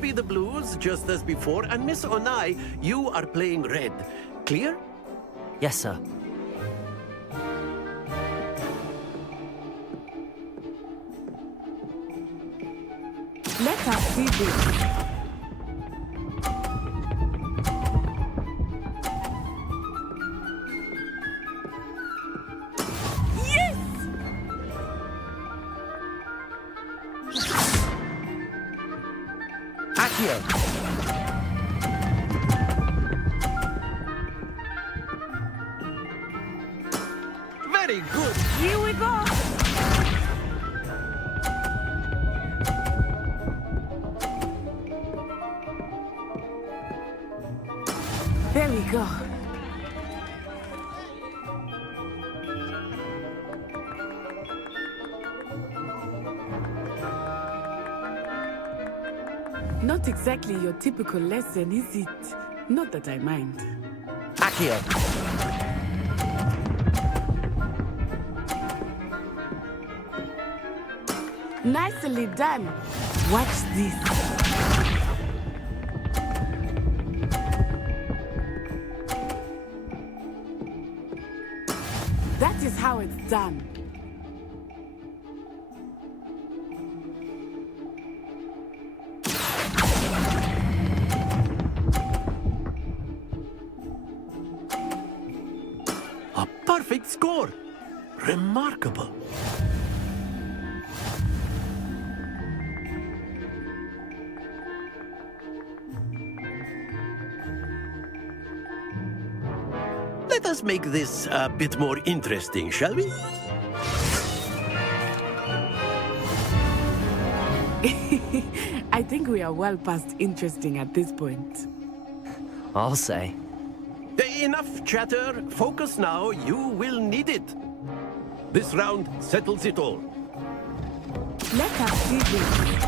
be the blues, just as before, and Miss Onai, you are playing red. Clear? Yes, sir. Let us see this. Very good. Here we go. There we go. Not exactly your typical lesson, is it? Not that I mind. Accio. Nicely done. Watch this. That is how it's done. A perfect score. Remarkable. Let us make this a bit more interesting, shall we? I think we are well past interesting at this point. I'll say. Enough chatter. Focus now. You will need it. This round settles it all. Let us see this.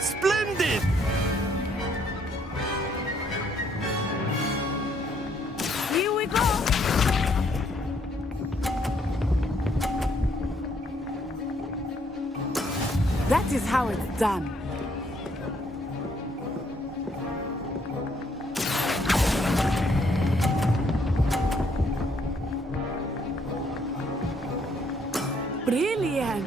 Splendid! Here we go! That is how it's done. Brilliant!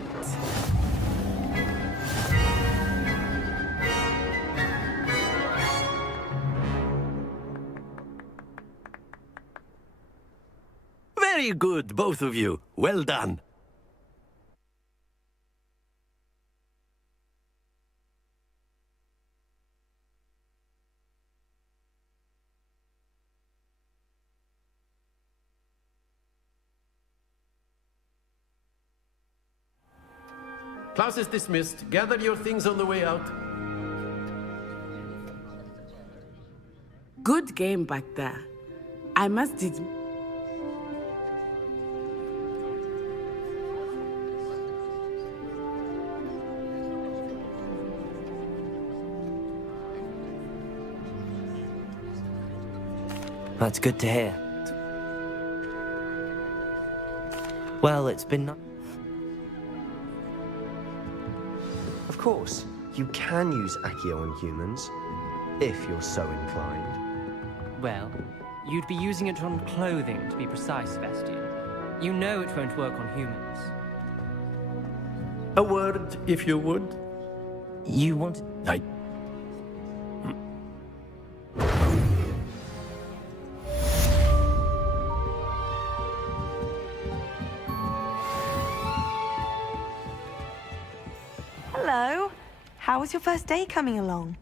Very good, both of you. Well done. Class is dismissed. Gather your things on the way out. Good game back there. I must admit. That's good to hear. Well, it's been nice. Of course, you can use Accio on humans, if you're so inclined. Well, you'd be using it on clothing, to be precise, Sebastian. You know it won't work on humans. A word, if you would. You want... Hello. How was your first day coming along?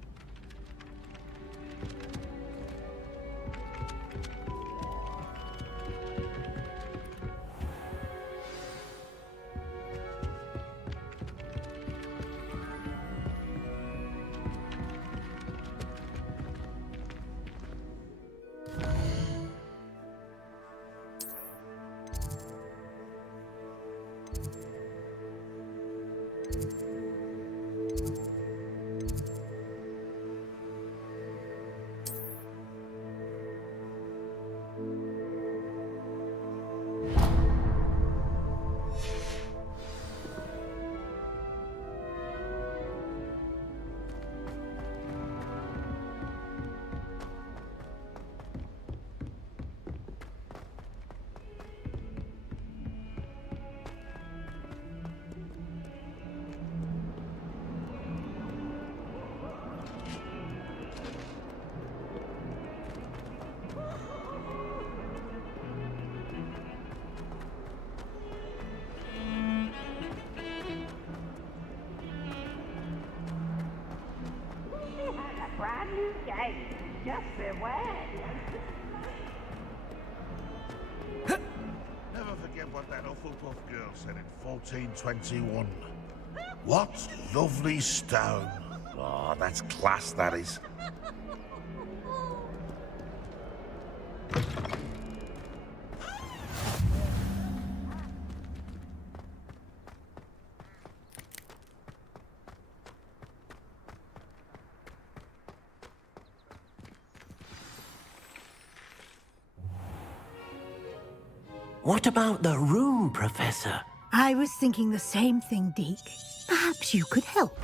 Brand new game. Just beware. Never forget what that Hufflepuff girl said in 1421. What lovely stone. Oh, that's class, that is. What about the room, Professor? I was thinking the same thing, Deke. Perhaps you could help.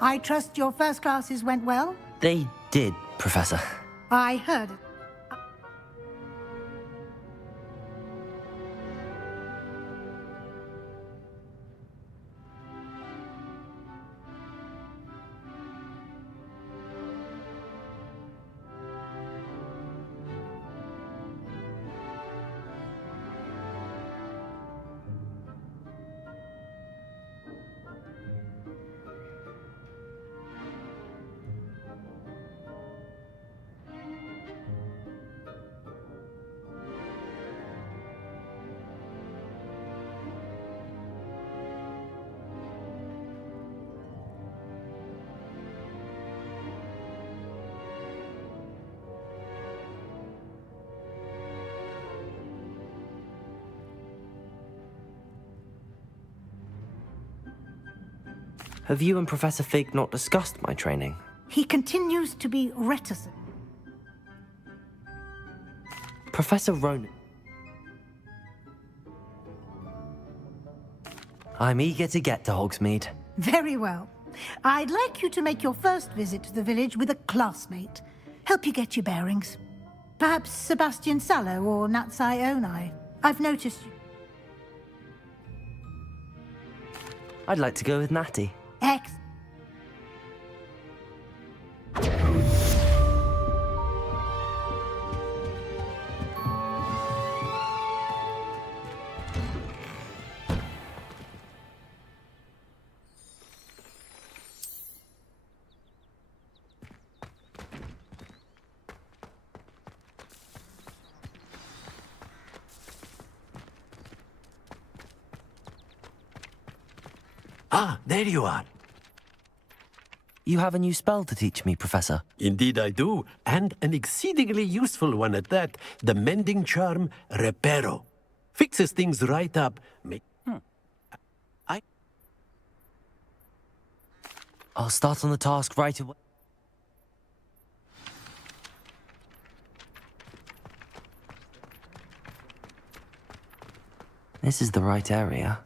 I trust your first classes went well? They did, Professor. I heard it. Have you and Professor Fig not discussed my training? He continues to be reticent. Professor Ronan. I'm eager to get to Hogsmeade. Very well. I'd like you to make your first visit to the village with a classmate. Help you get your bearings. Perhaps Sebastian Sallow or Natsai Onai. I've noticed you. I'd like to go with Natty. X. Ah, there you are. You have a new spell to teach me, Professor. Indeed I do, and an exceedingly useful one at that. The mending charm, Reparo. Fixes things right up. I'll start on the task right away. This is the right area.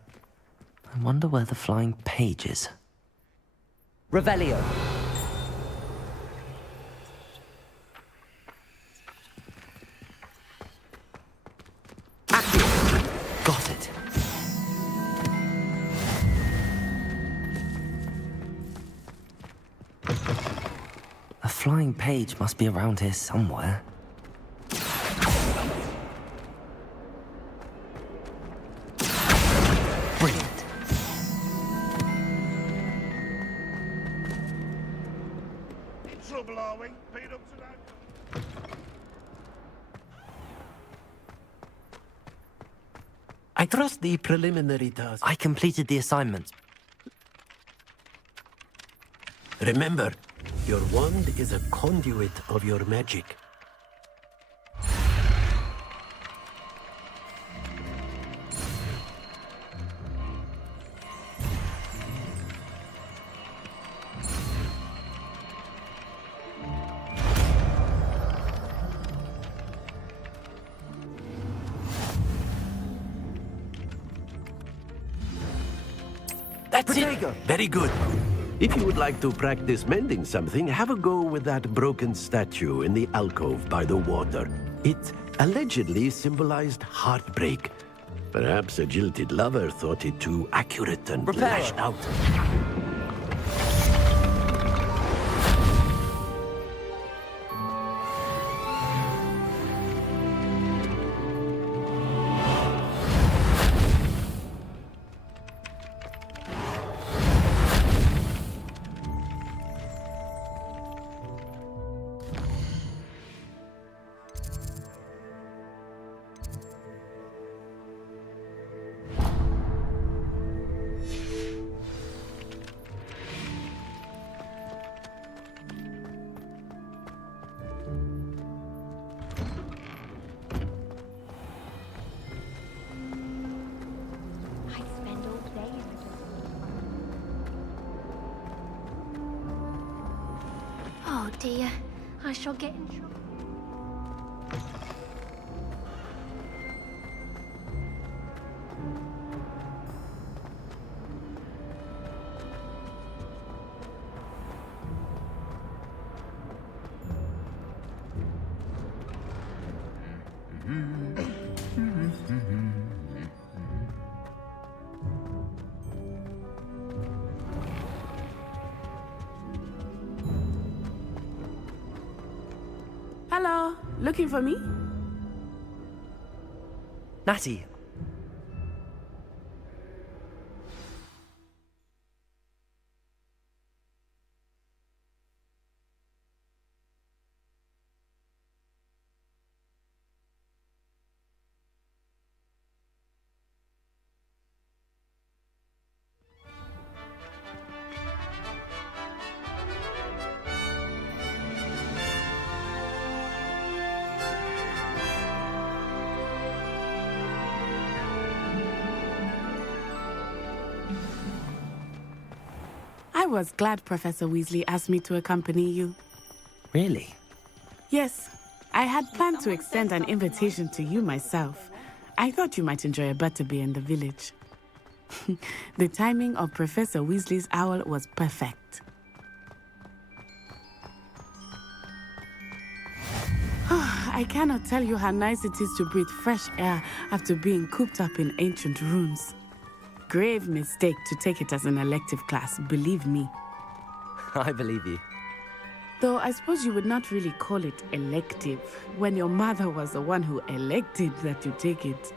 I wonder where the flying page is. Revelio. Got it. A flying page must be around here somewhere. Brilliant. shall we? Beat up to that. I trust the preliminary task. I completed the assignment. Remember, your wand is a conduit of your magic. That's it. Very good. If you would like to practice mending something, have a go with that broken statue in the alcove by the water. It allegedly symbolized heartbreak. Perhaps a jilted lover thought it too accurate and lashed out. Oh dear, I shall get in trouble. Hello, looking for me? Natty, I was glad Professor Weasley asked me to accompany you. really? Yes, I had planned to extend an invitation to you myself. I thought you might enjoy a butterbeer in the village. The timing of Professor Weasley's owl was perfect. I cannot tell you how nice it is to breathe fresh air after being cooped up in ancient rooms. Grave mistake to take it as an elective class, believe me. I believe you. Though I suppose you would not really call it elective when your mother was the one who elected that you take it.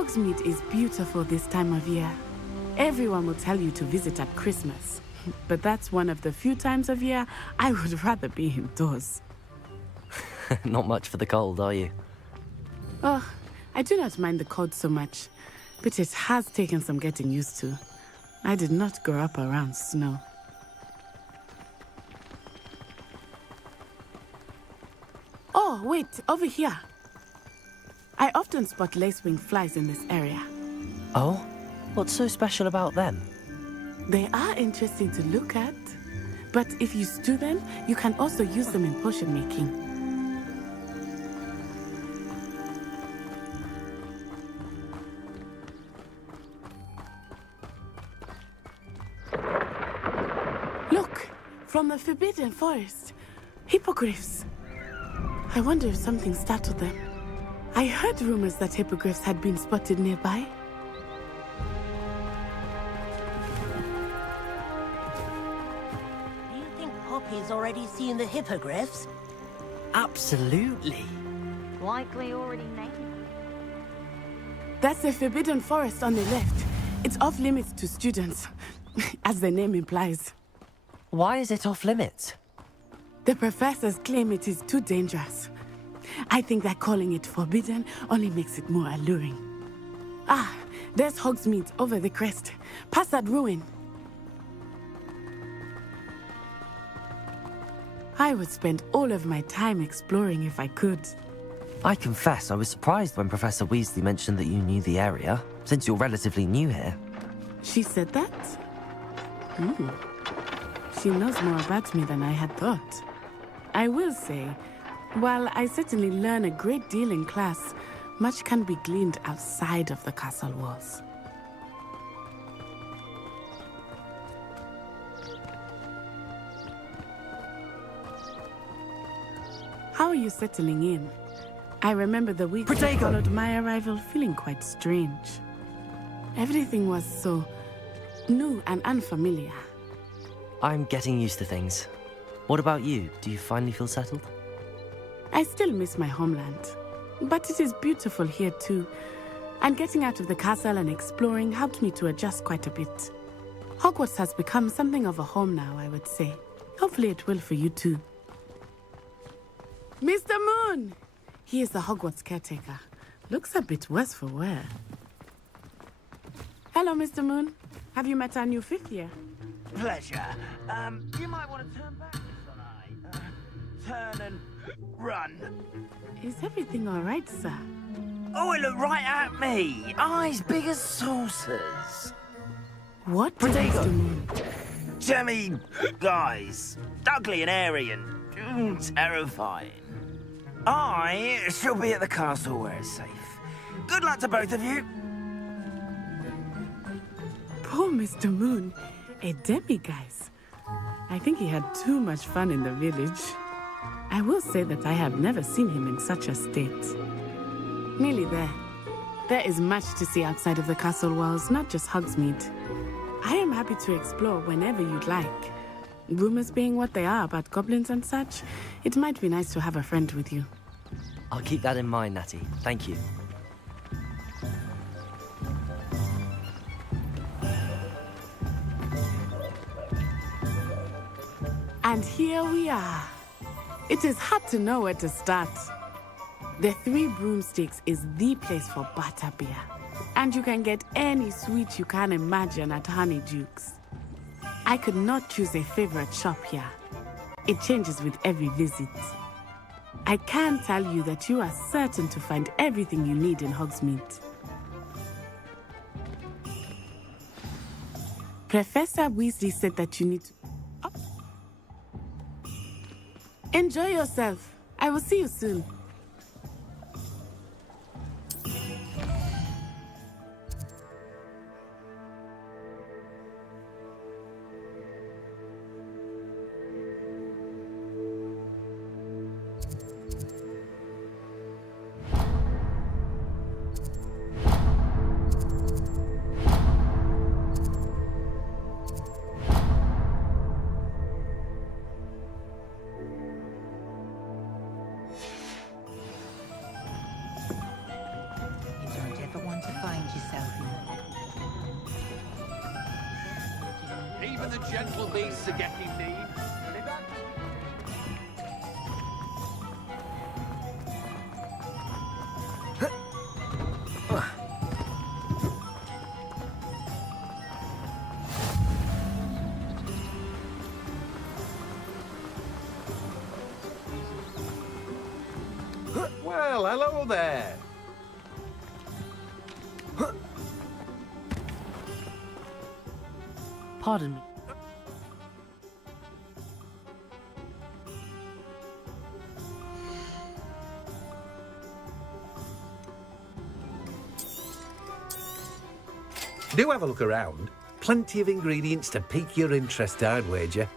Hogsmeade is beautiful this time of year. Everyone will tell you to visit at Christmas. But that's one of the few times of year I would rather be indoors. Not much for the cold, are you? Oh, I do not mind the cold so much, but it has taken some getting used to. I did not grow up around snow. Oh, wait, over here. I often spot lacewing flies in this area. Oh? What's so special about them? They are interesting to look at, but if you stew them, you can also use them in potion making. Look, from the Forbidden Forest, hippogriffs. I wonder if something startled them. I heard rumors that hippogriffs had been spotted nearby. Do you think Poppy's already seen the hippogriffs? Absolutely. Likely already named. That's the Forbidden Forest on the left. It's off limits to students, as the name implies. Why is it off limits? The professors claim it is too dangerous. I think that calling it forbidden only makes it more alluring. Ah, there's Hogsmeade over the crest. Past that ruin. I would spend all of my time exploring if I could. I confess I was surprised when Professor Weasley mentioned that you knew the area, since you're relatively new here. She said that? She knows more about me than I had thought. I will say, while I certainly learn a great deal in class, much can be gleaned outside of the castle walls. How are you settling in? I remember the week that followed my arrival feeling quite strange. Everything was so new and unfamiliar. I'm getting used to things. What about you? Do you finally feel settled? I still miss my homeland, but it is beautiful here too. And getting out of the castle and exploring helped me to adjust quite a bit. Hogwarts has become something of a home now, I would say. Hopefully it will for you too. Mr. Moon! He is the Hogwarts caretaker. Looks a bit worse for wear. Hello, Mr. Moon. Have you met our new fifth year? Pleasure. You might want to turn back this eye. Turn and run. Is everything all right, sir? Oh, it looked right at me. Eyes big as saucers. What, Mr. Moon? Jemmy guys. Ugly and airy and terrifying. I shall be at the castle where it's safe. Good luck to both of you. Poor Mr. Moon. A demiguise. I think he had too much fun in the village. I will say that I have never seen him in such a state. Nearly there. There is much to see outside of the castle walls, not just Hogsmeade. I am happy to explore whenever you'd like. Rumors being what they are about goblins and such, it might be nice to have a friend with you. I'll keep that in mind, Natty. Thank you. And here we are. It is hard to know where to start. The Three Broomsticks is the place for butterbeer. And you can get any sweet you can imagine at Honeydukes. I could not choose a favorite shop here. It changes with every visit. I can tell you that you are certain to find everything you need in Hogsmeade. Professor Weasley said that you need to... Oh. Enjoy yourself. I will see you soon. the gentle beasts are getting need. Well, hello there. Pardon me. Do have a look around. Plenty of ingredients to pique your interest, I'd wager.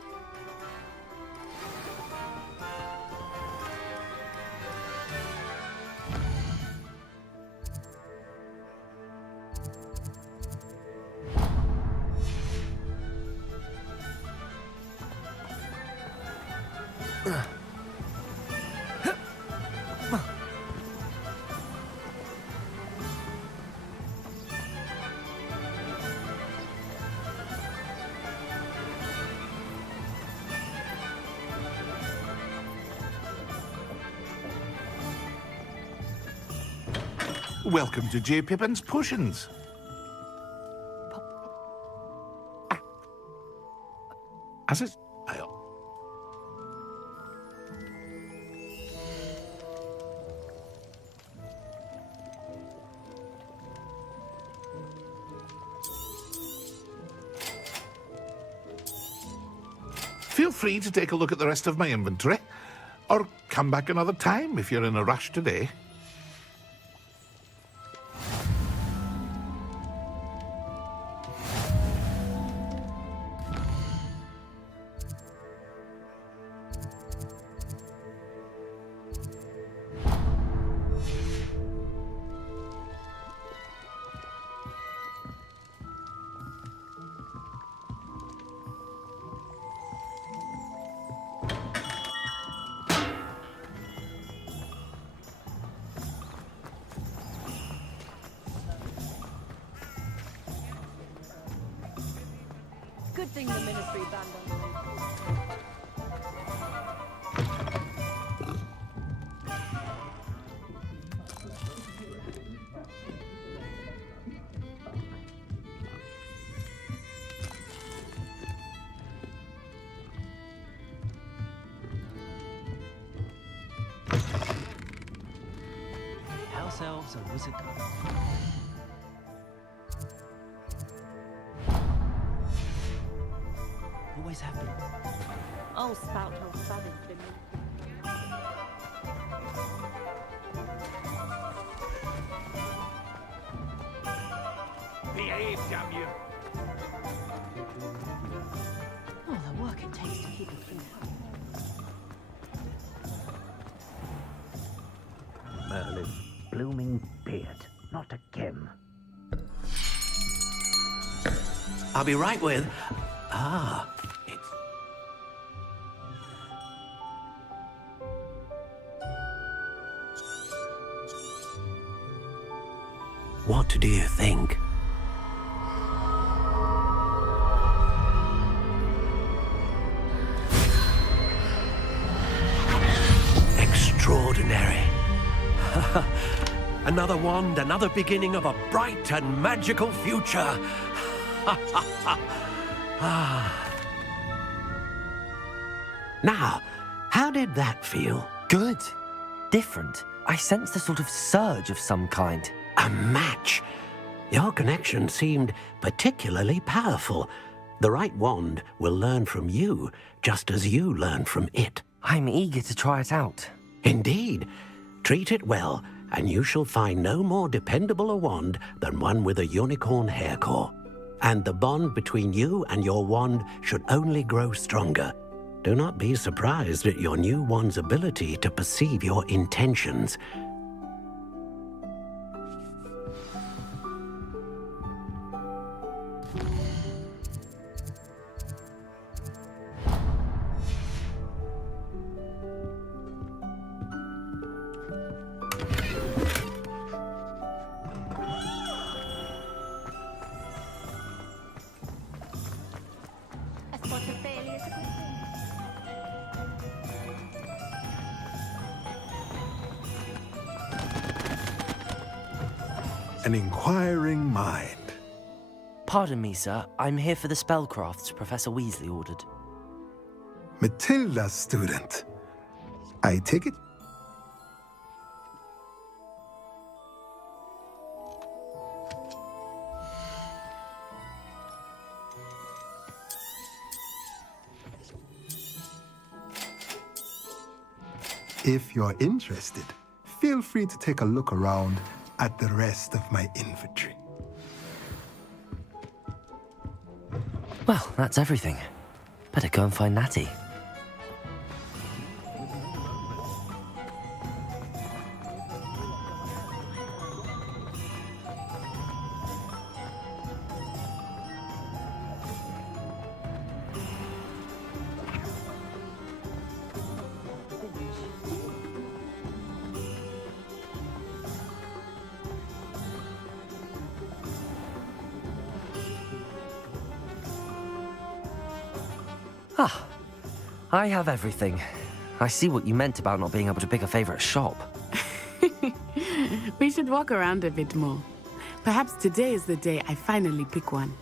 Welcome to J. Pippin's Potions. As it's... Feel free to take a look at the rest of my inventory, or come back another time if you're in a rush today. Good thing the Ministry banned House elves and wizard gods. Always have been. I'll spout her savage in me. Behave, damn you! Oh, the work it takes to keep a thing Merlin's blooming beard, not a Kim. I'll be right with... Ah, it's... What do you think? Extraordinary. Another wand, another beginning of a bright and magical future. Now, how did that feel? Good. Different. I sensed a sort of surge of some kind. A match. Your connection seemed particularly powerful. The right wand will learn from you, just as you learn from it. I'm eager to try it out. Indeed. Treat it well, and you shall find no more dependable a wand than one with a unicorn hair core. And the bond between you and your wand should only grow stronger. Do not be surprised at your new wand's ability to perceive your intentions. an inquiring mind. Pardon me, sir. I'm here for the spellcrafts Professor Weasley ordered. Matilda's student. I take it? If you're interested, feel free to take a look around at the rest of my inventory. Well, that's everything. Better go and find Natty. Ah, I have everything. I see what you meant about not being able to pick a favorite shop. We should walk around a bit more. Perhaps today is the day I finally pick one.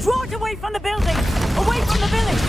Draw it away from the building! Away from the village!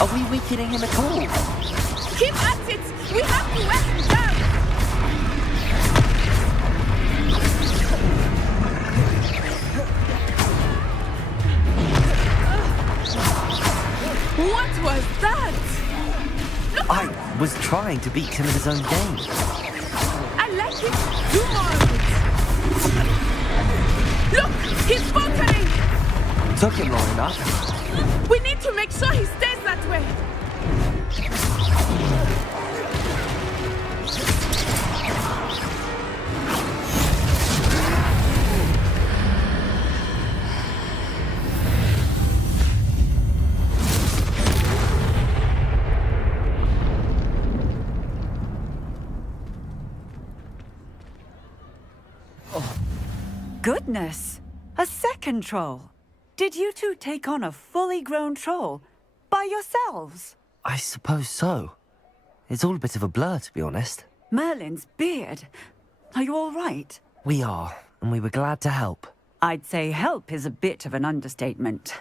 Are we weakening him at all? Keep at it! We have to wear him down! What was that? Look. I was trying to beat him at his own game. I like it. Do more of it. Look! He's faltering! Took him long enough. We need to make sure he stays that way. Goodness! A second troll! Did you two take on a fully grown troll by yourselves? I suppose so. It's all a bit of a blur, to be honest. Merlin's beard. Are you all right? We are, and we were glad to help. I'd say help is a bit of an understatement.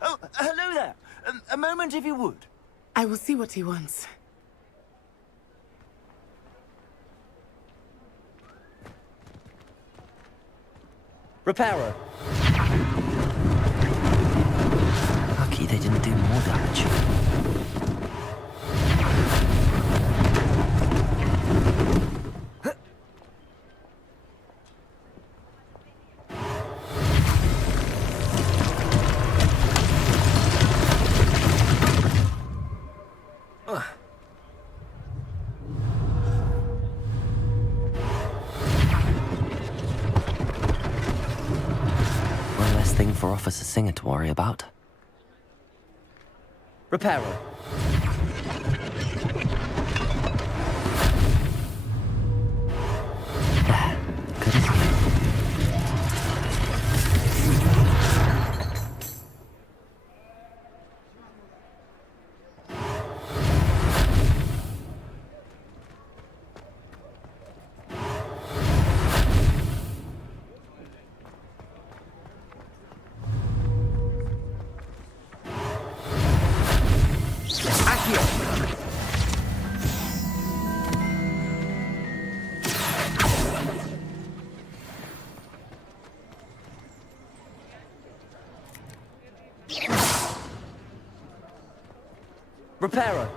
Oh, hello there. A moment if you would. I will see what he wants. Repairer. Lucky they didn't do more damage. Thing for Officer Singer to worry about. Repairer. There. Good as new. Reparo.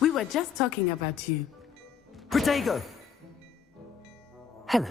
We were just talking about you. Protego! Hello.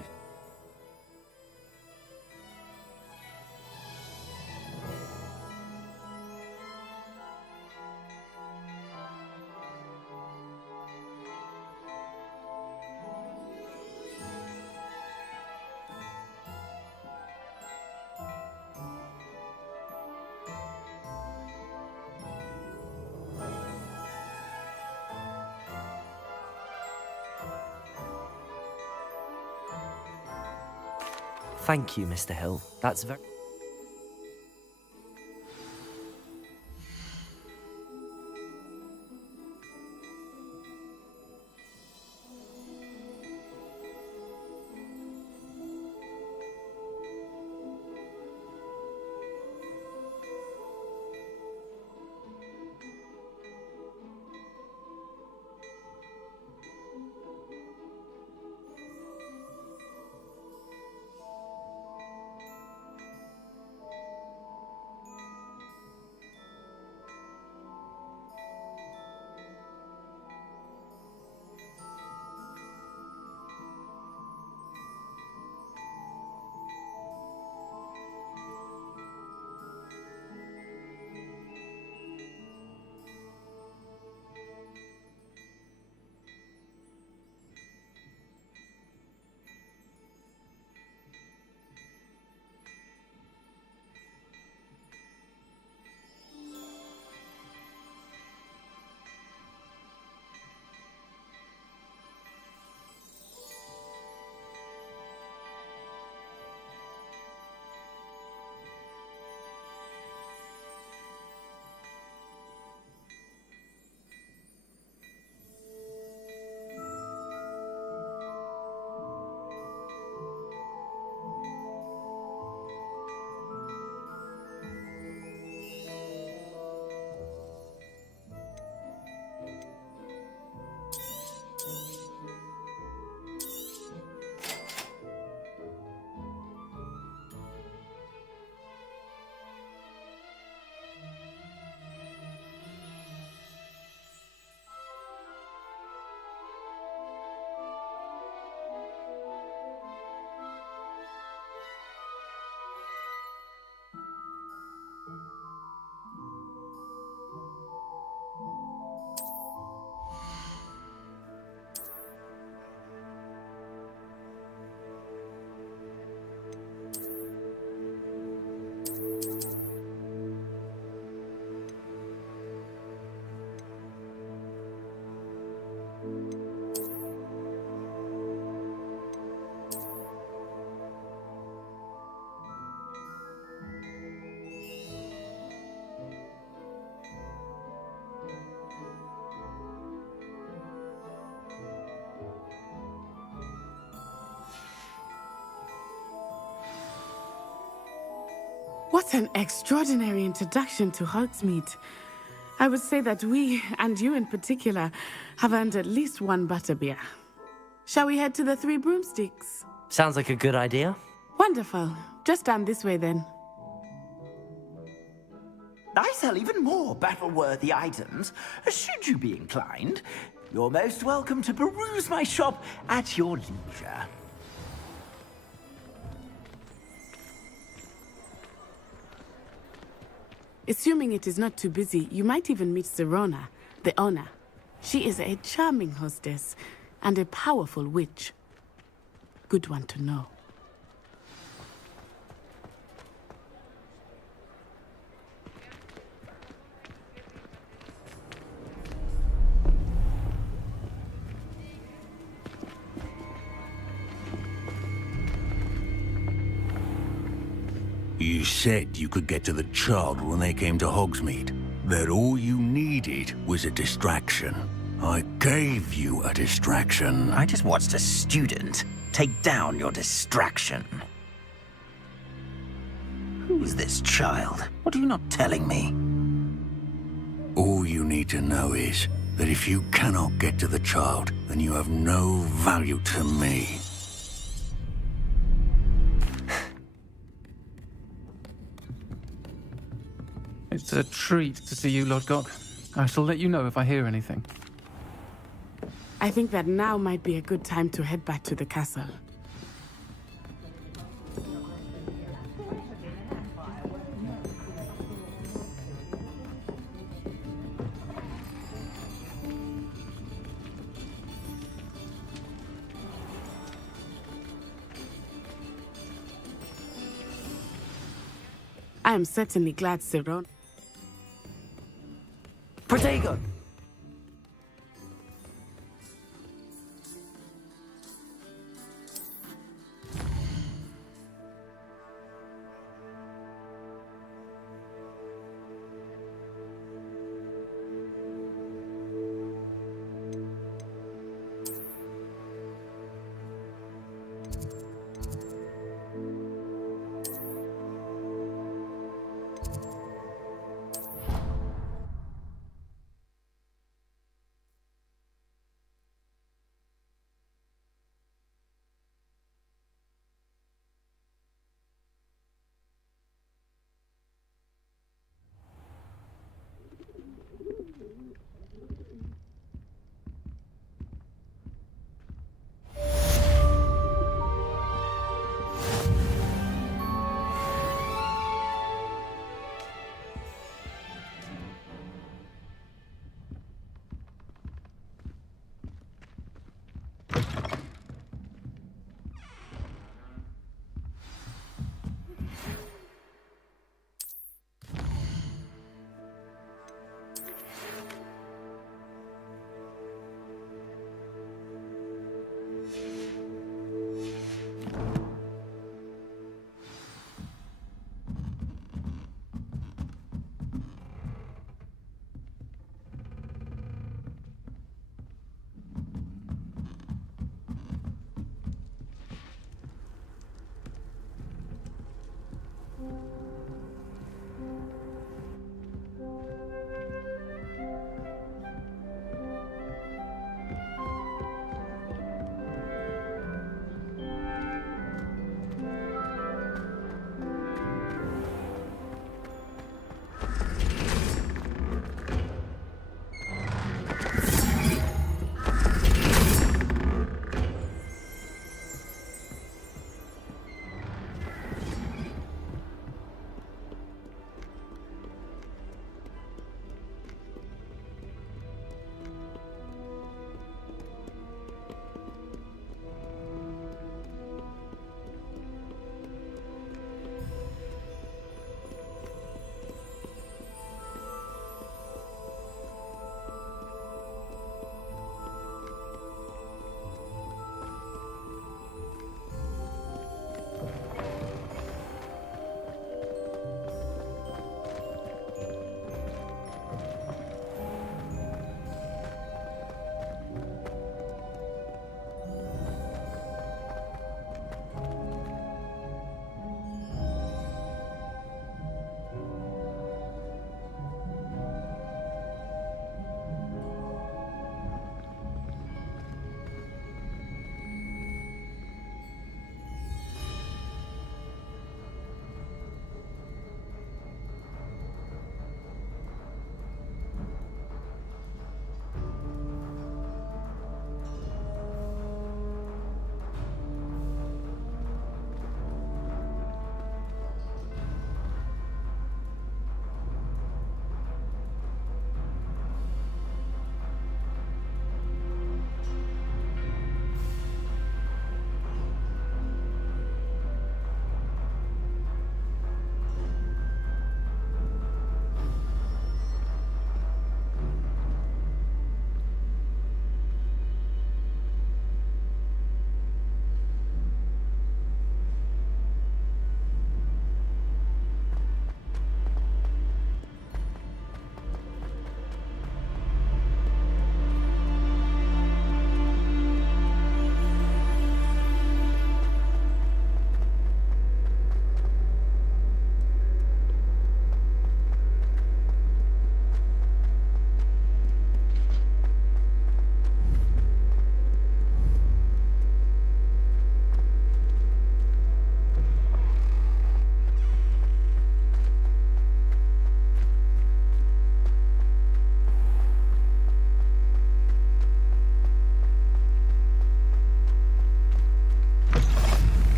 Thank you, Mr. Hill. That's very... What an extraordinary introduction to Hogsmeade. I would say that we, and you in particular, have earned at least one butterbeer. Shall we head to the Three Broomsticks? Sounds like a good idea. Wonderful. Just down this way then. I sell even more battle-worthy items. Should you be inclined, you're most welcome to peruse my shop at your leisure. Assuming it is not too busy, you might even meet Serona, the owner. She is a charming hostess and a powerful witch. Good one to know. You said you could get to the child when they came to Hogsmeade. That all you needed was a distraction. I gave you a distraction. I just watched a student take down your distraction. Who's this child? What are you not telling me? All you need to know is that if you cannot get to the child, then you have no value to me. It's a treat to see you, Lodgok. I shall let you know if I hear anything. I think that now might be a good time to head back to the castle. I am certainly glad, Cyril. Protego!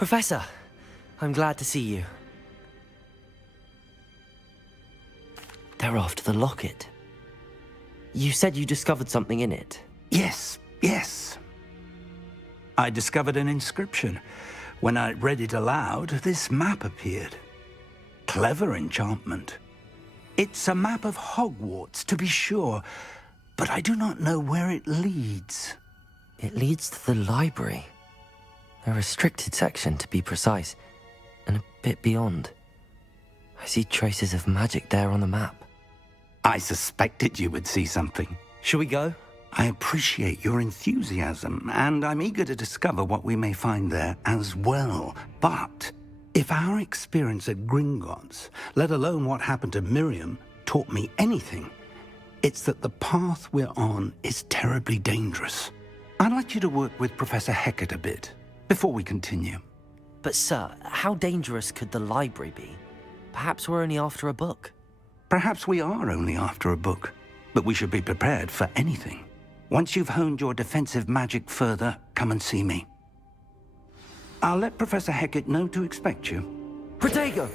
Professor, I'm glad to see you. They're after the locket. You said you discovered something in it. Yes. I discovered an inscription. When I read it aloud, this map appeared. Clever enchantment. It's a map of Hogwarts, to be sure, but I do not know where it leads. It leads to the library. A restricted section, to be precise, and a bit beyond. I see traces of magic there on the map. I suspected you would see something. Shall we go? I appreciate your enthusiasm, and I'm eager to discover what we may find there as well. But if our experience at Gringotts, let alone what happened to Miriam, taught me anything, it's that the path we're on is terribly dangerous. I'd like you to work with Professor Hecat a bit before we continue. But sir, how dangerous could the library be? Perhaps we're only after a book. Perhaps we are only after a book, but we should be prepared for anything. Once you've honed your defensive magic further, come and see me. I'll let Professor Hecat know to expect you. Protego!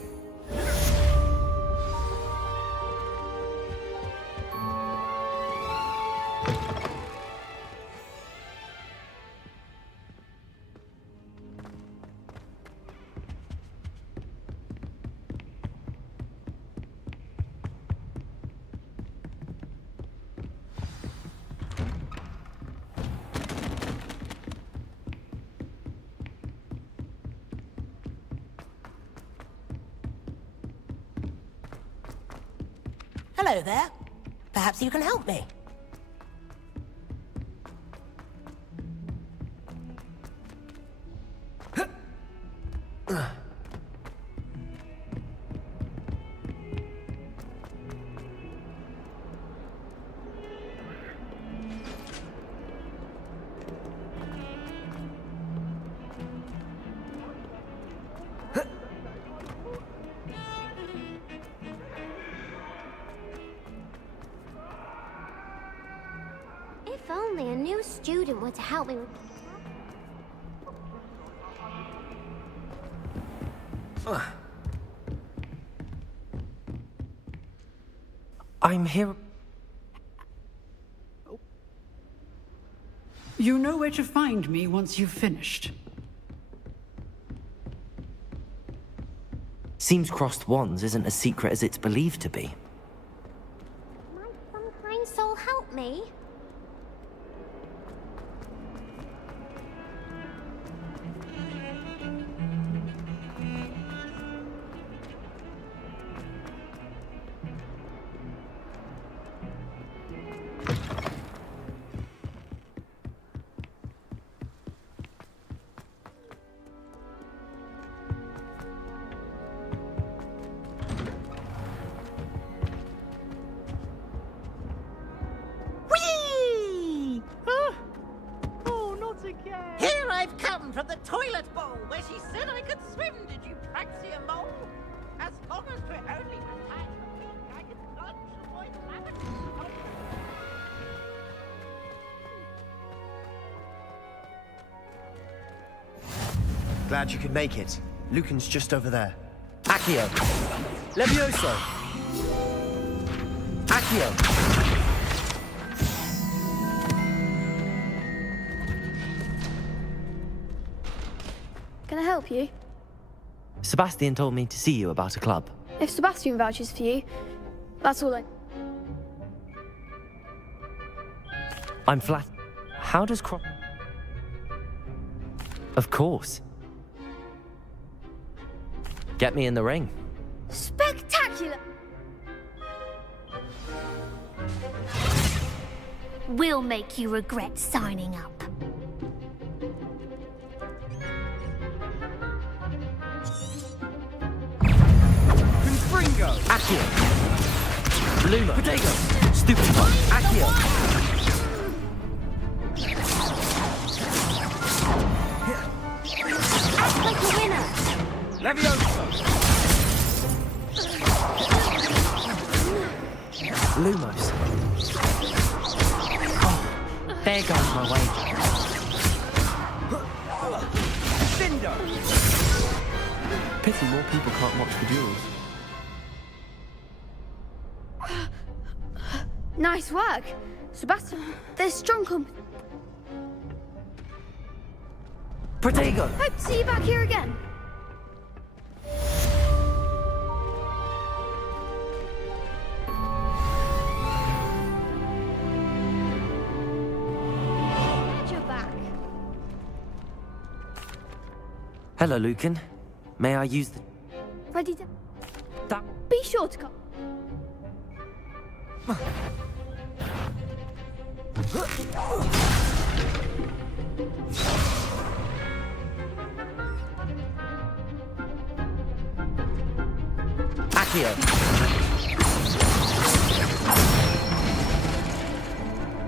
Hello there. Perhaps you can help me. If only a new student were to help me with... I'm here... You know where to find me once you've finished. Seems crossed wands isn't as secret as it's believed to be. Might some kind soul help me? Whee! Oh, not again. Here I've come from the toilet bowl where she said I could swim. Did you praxia mole? As long as we're only attached, I can plunge and avoid gravity. Glad you could make it. Lucan's just over there. Accio! Levioso! Accio! Can I help you? Sebastian told me to see you about a club. If Sebastian vouches for you, that's all I... I'm flat. How does Of course. Get me in the ring. Spectacular! We'll make you regret signing up. Confringo! Accio! Luma! Protego! Stupid one! Accio! Act like a winner! Levioso! Lumos. Oh, there goes my wager. Cinder! Pity more people can't watch the duels. Nice work. Sebastian, there's strong Protego! Hope to see you back here again. You're back. Hello, Lucan. May I use the... Ready to... Be sure to come. Accio!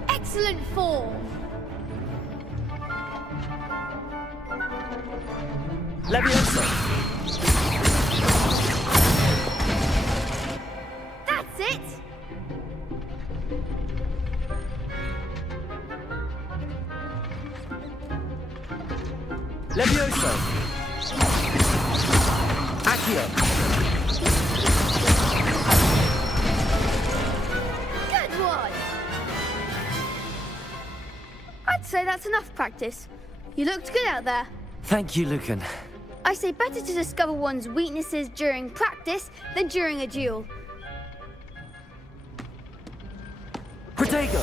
Excellent form. Levioso! That's it. Levioso! Accio! Good one. I'd say that's enough practice. You looked good out there. Thank you, Lucan. I say better to discover one's weaknesses during practice than during a duel. Protego!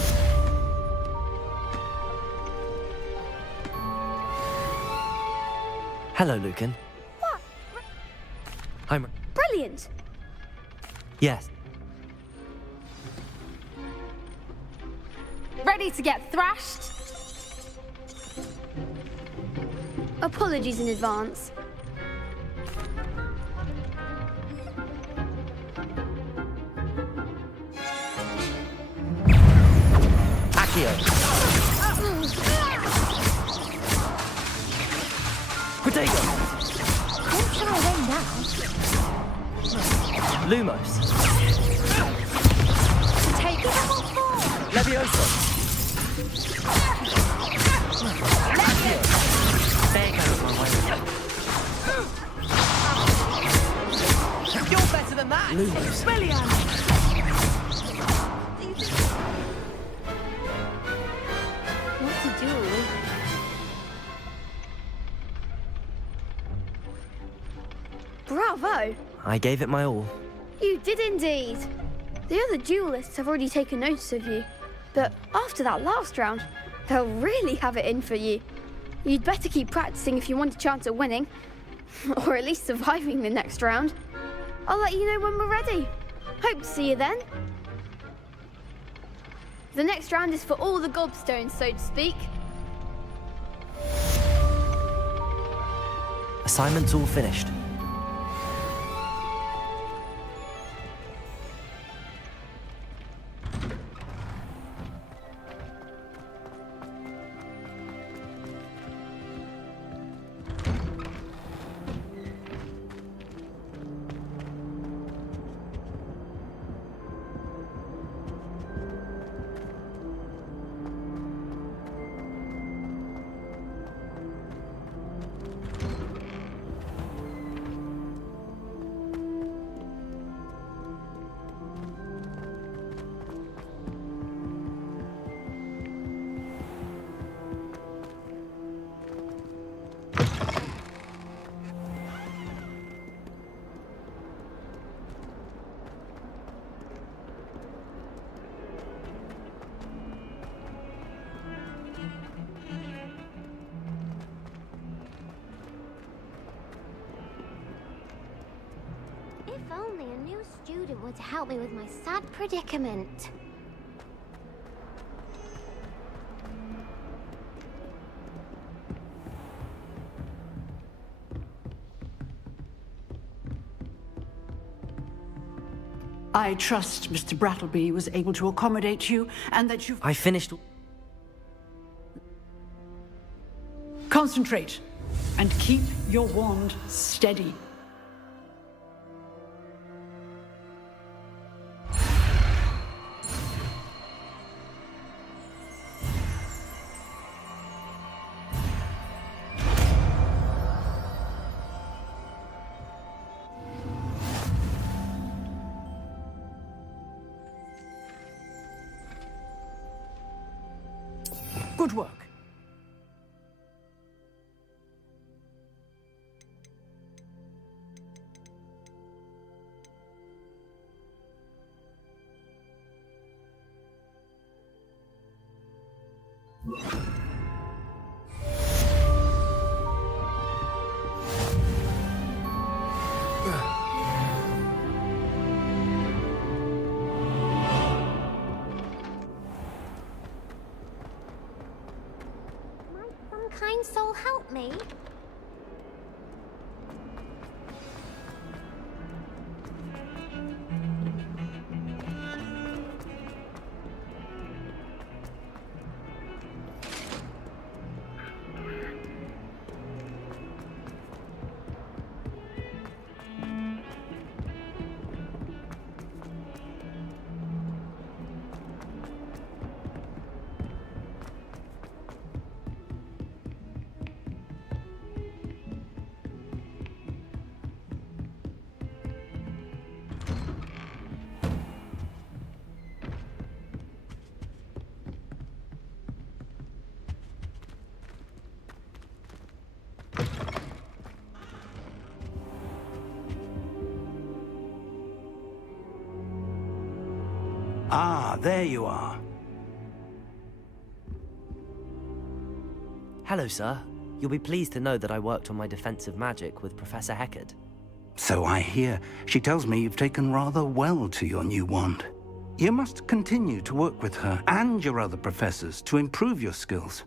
Hello, Lucan. What? I'm... Brilliant. Yes. Ready to get thrashed? Apologies in advance. Accio! Protego! Don't shy away now. Lumos! Take it level 4. Levioso! Accio! Stay out of my way. You're better than that! Lumos! Brilliant! What's a duel? Bravo! I gave it my all. You did indeed. The other duelists have already taken notice of you, but after that last round, they'll really have it in for you. You'd better keep practicing if you want a chance at winning, or at least surviving the next round. I'll let you know when we're ready. Hope to see you then. The next round is for all the gobstones, so to speak. Assignment's all finished. If only a new student were to help me with my sad predicament. I trust Mr. Brattleby was able to accommodate you and that you've... I finished... Concentrate and keep your wand steady. Good work. Some kind soul help me? Ah, there you are. Hello, sir. You'll be pleased to know that I worked on my defensive magic with Professor Heckard. So I hear. She tells me you've taken rather well to your new wand. You must continue to work with her and your other professors to improve your skills.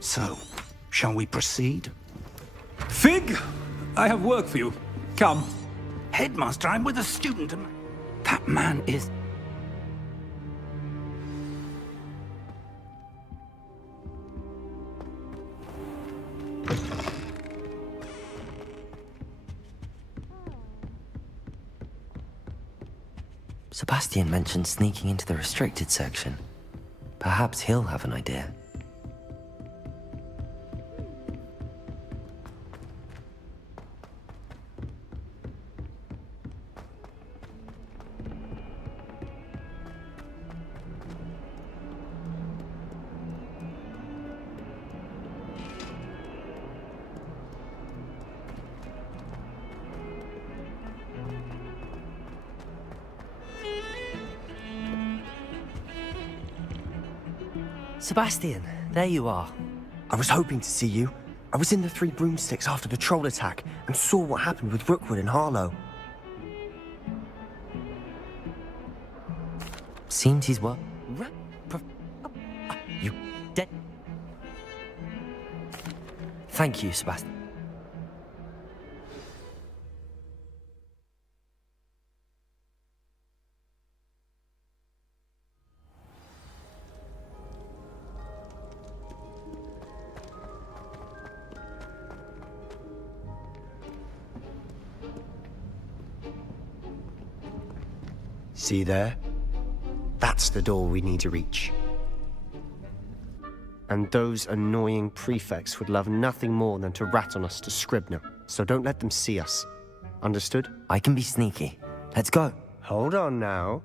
So, shall we proceed? Fig, I have work for you. Come. Headmaster, I'm with a student. That man is... Sebastian mentioned sneaking into the restricted section. Perhaps he'll have an idea. Sebastian, there you are. I was hoping to see you. I was in the Three Broomsticks after the troll attack and saw what happened with Rookwood and Harlow. Seems he's well. You dead? Thank you, Sebastian. See there? That's the door we need to reach. And those annoying prefects would love nothing more than to rat on us to Scribner, so don't let them see us. Understood? I can be sneaky. Let's go. Hold on now.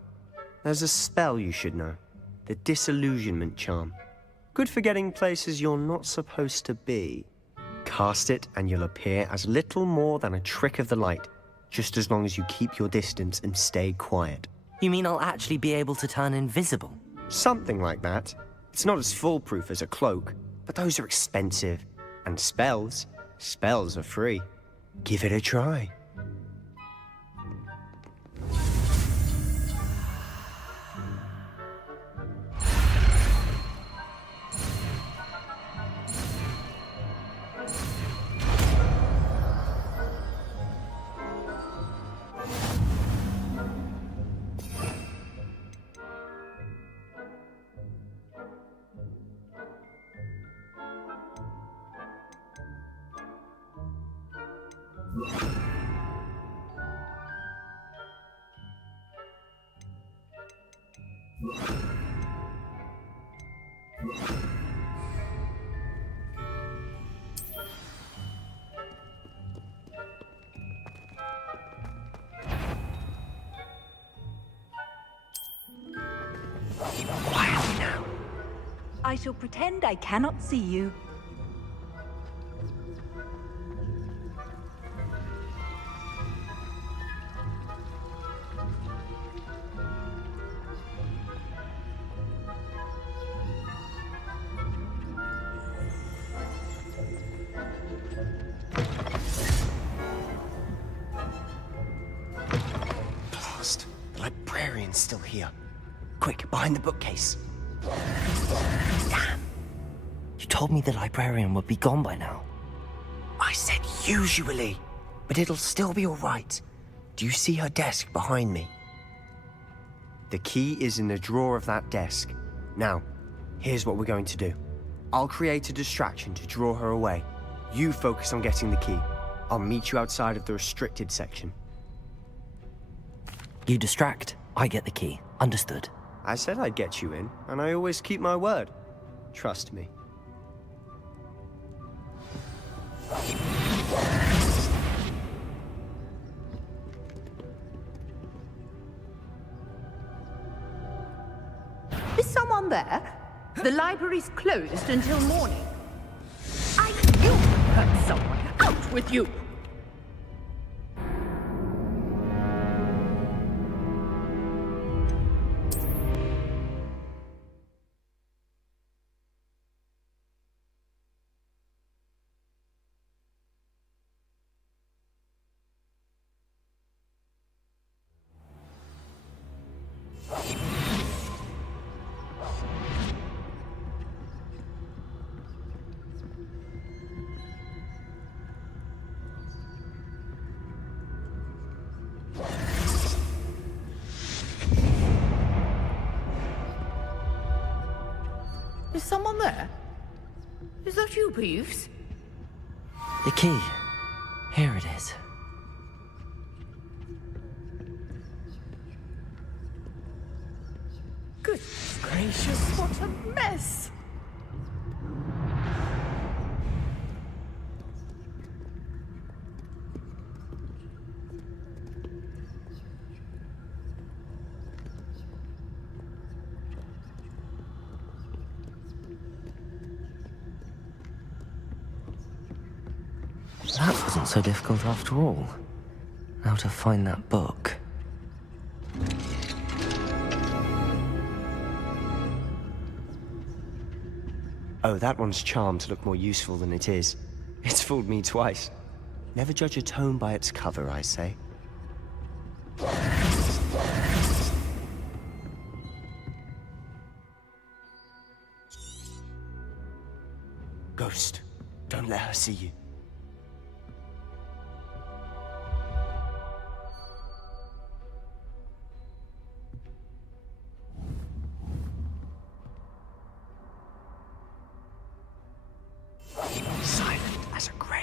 There's a spell you should know. The Disillusionment Charm. Good for getting places you're not supposed to be. Cast it and you'll appear as little more than a trick of the light, just as long as you keep your distance and stay quiet. You mean I'll actually be able to turn invisible? Something like that. It's not as foolproof as a cloak, but those are expensive. And spells are free. Give it a try. Quietly now. I shall pretend I cannot see you. Blast. The librarian's still here. Quick, behind the bookcase. Damn. You told me the librarian would be gone by now. I said usually, but it'll still be all right. Do you see her desk behind me? The key is in the drawer of that desk. Now, here's what we're going to do. I'll create a distraction to draw her away. You focus on getting the key. I'll meet you outside of the restricted section. You distract, I get the key. Understood. I said I'd get you in, and I always keep my word. Trust me. Is someone there? The library's closed until morning. You hurt someone. Out with you! Is someone there? Is that you, Peeves? The key. Here it is. Goodness gracious, what a mess! That wasn't so difficult after all. Now to find that book. Oh, that one's charmed to look more useful than it is. It's fooled me twice. Never judge a tome by its cover, I say. Ghost, don't let her see you. Silent as a grave.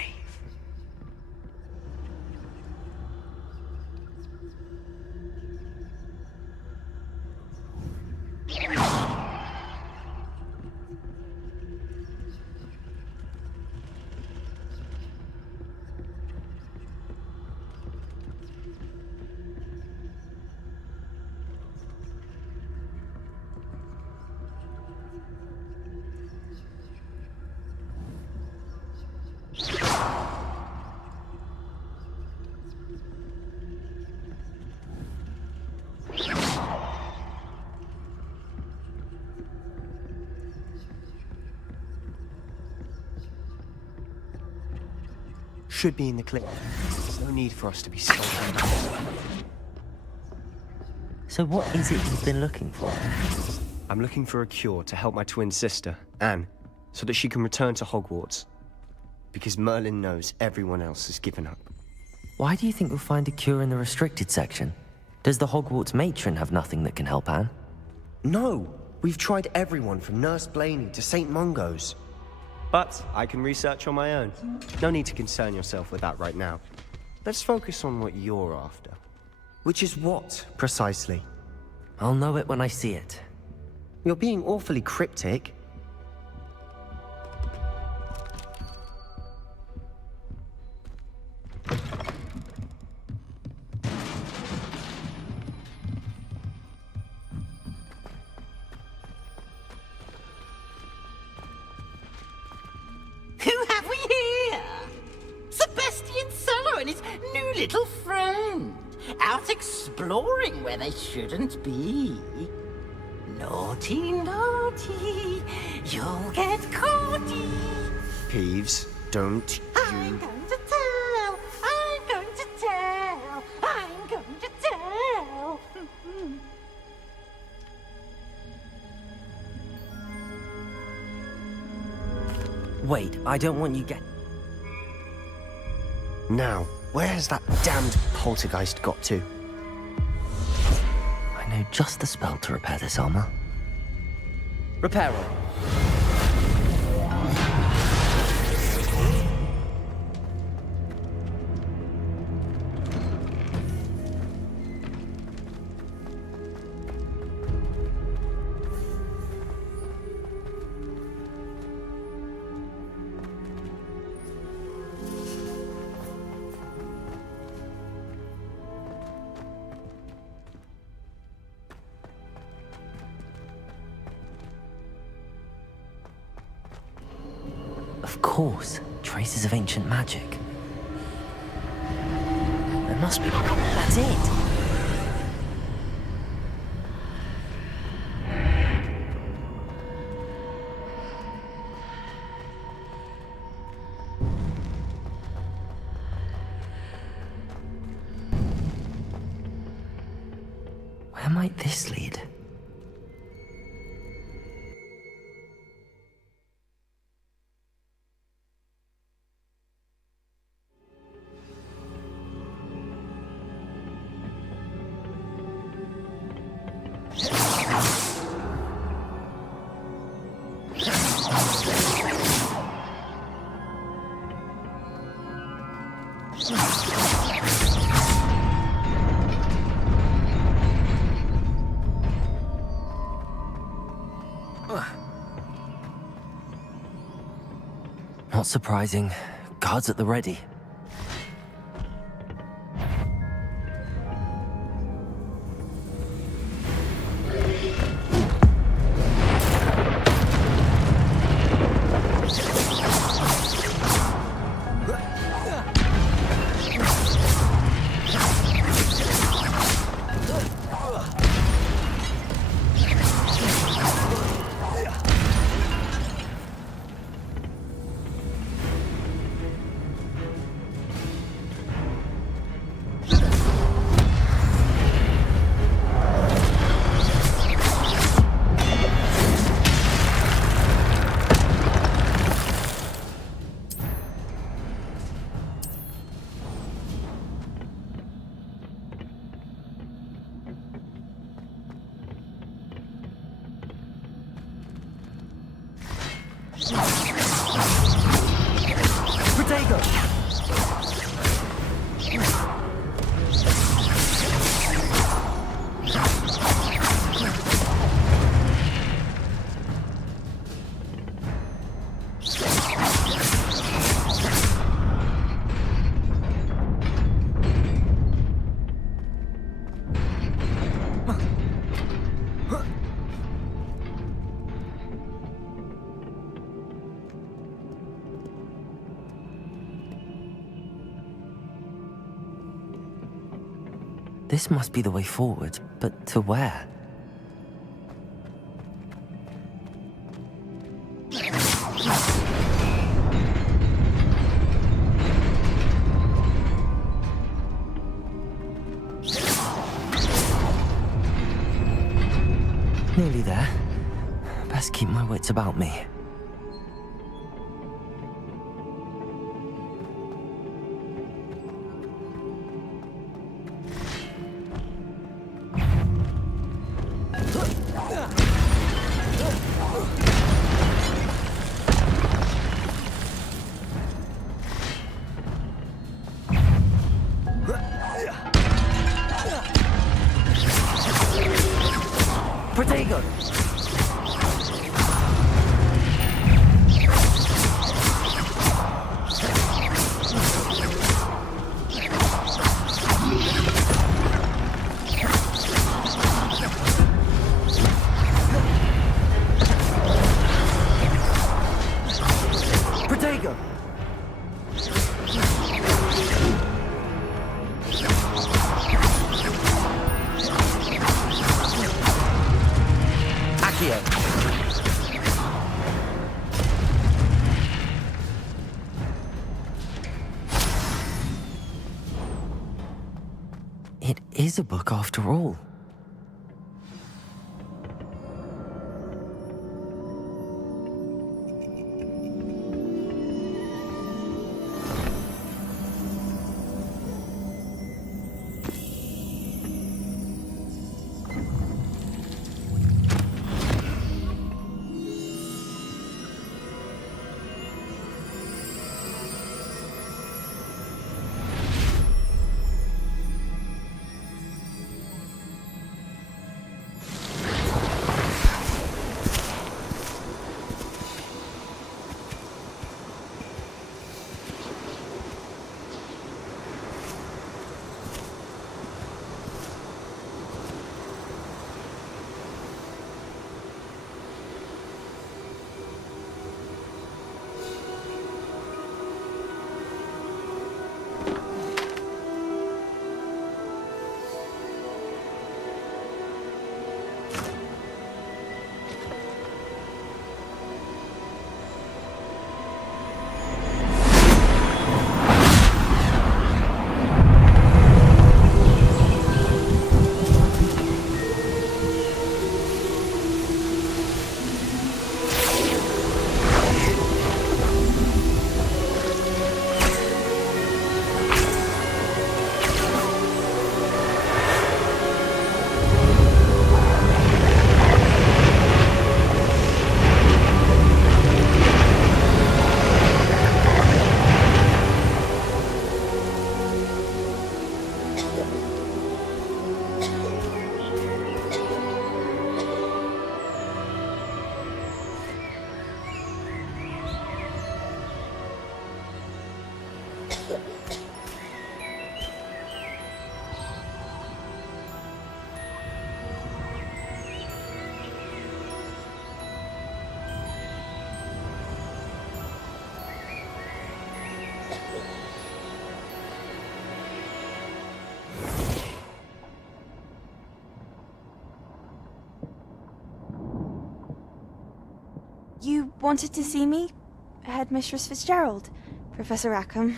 Should be in the clip. There's no need for us to be so. So what is it you've been looking for? I'm looking for a cure to help my twin sister, Anne, so that she can return to Hogwarts. Because Merlin knows everyone else has given up. Why do you think we'll find a cure in the restricted section? Does the Hogwarts matron have nothing that can help Anne? No! We've tried everyone from Nurse Blaney to St. Mungo's. But I can research on my own. No need to concern yourself with that right now. Let's focus on what you're after. Which is what, precisely? I'll know it when I see it. You're being awfully cryptic. little friend, out exploring where they shouldn't be. Naughty, naughty, you'll get caughty. Peeves, don't I'm going to tell, I'm going to tell, I'm going to tell. Wait, I don't want you get... Now, where has that damned poltergeist got to? I know just the spell to repair this armor. Repair all. Of course, traces of ancient magic. There must be. That's it! Where might this lead? Not surprising. Guards at the ready. This must be the way forward, but to where? Nearly there. Best keep my wits about me. Protego! Protego! is a book after all. You wanted to see me? Headmistress Fitzgerald, Professor Rackham.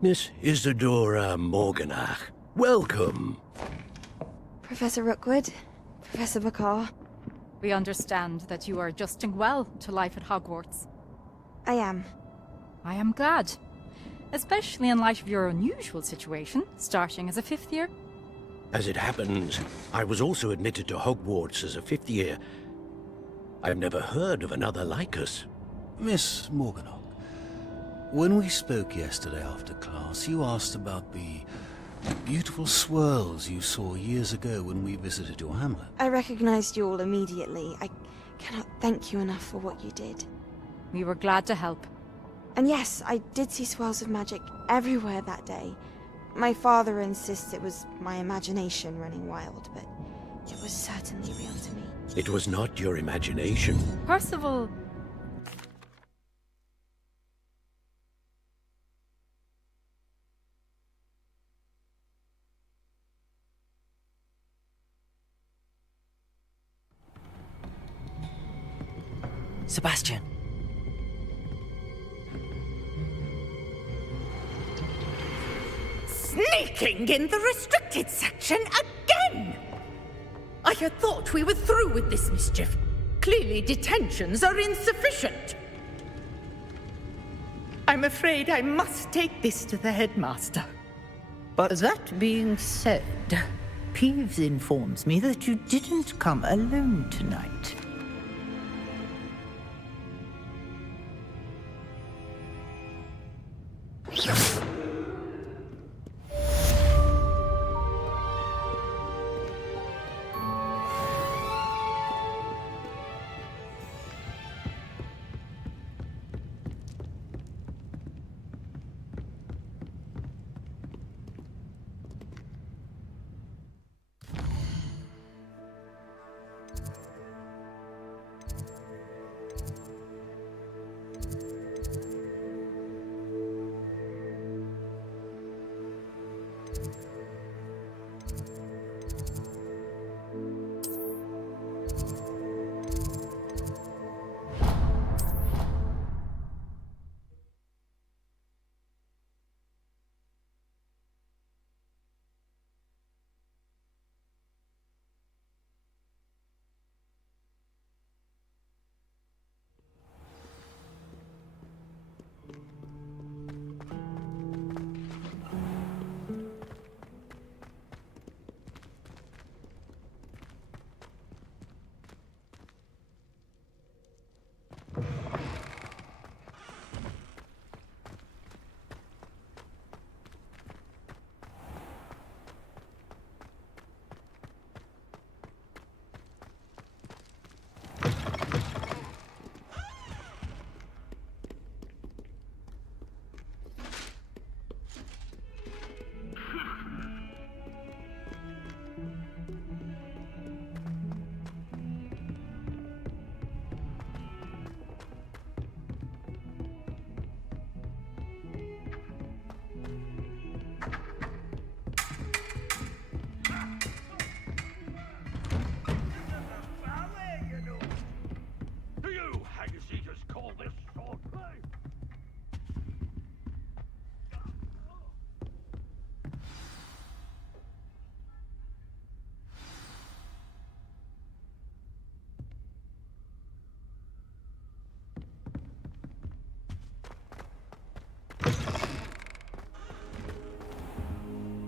Miss Isadora Morganach, welcome. Professor Rookwood, Professor Bakar. We understand that you are adjusting well to life at Hogwarts. I am. I am glad. Especially in light of your unusual situation, starting as a 5th year. As it happens, I was also admitted to Hogwarts as a 5th year. I've never heard of another like us. Miss Morganach, when we spoke yesterday after class, you asked about the beautiful swirls you saw years ago when we visited your hamlet. I recognized you all immediately. I cannot thank you enough for what you did. We were glad to help. And yes, I did see swirls of magic everywhere that day. My father insists it was my imagination running wild, but it was certainly real to me. It was not your imagination. Percival... Sebastian. Sneaking in the restricted section again! I had thought we were through with this mischief. Clearly detentions are insufficient. I'm afraid I must take this to the headmaster. But that being said, Peeves informs me that you didn't come alone tonight.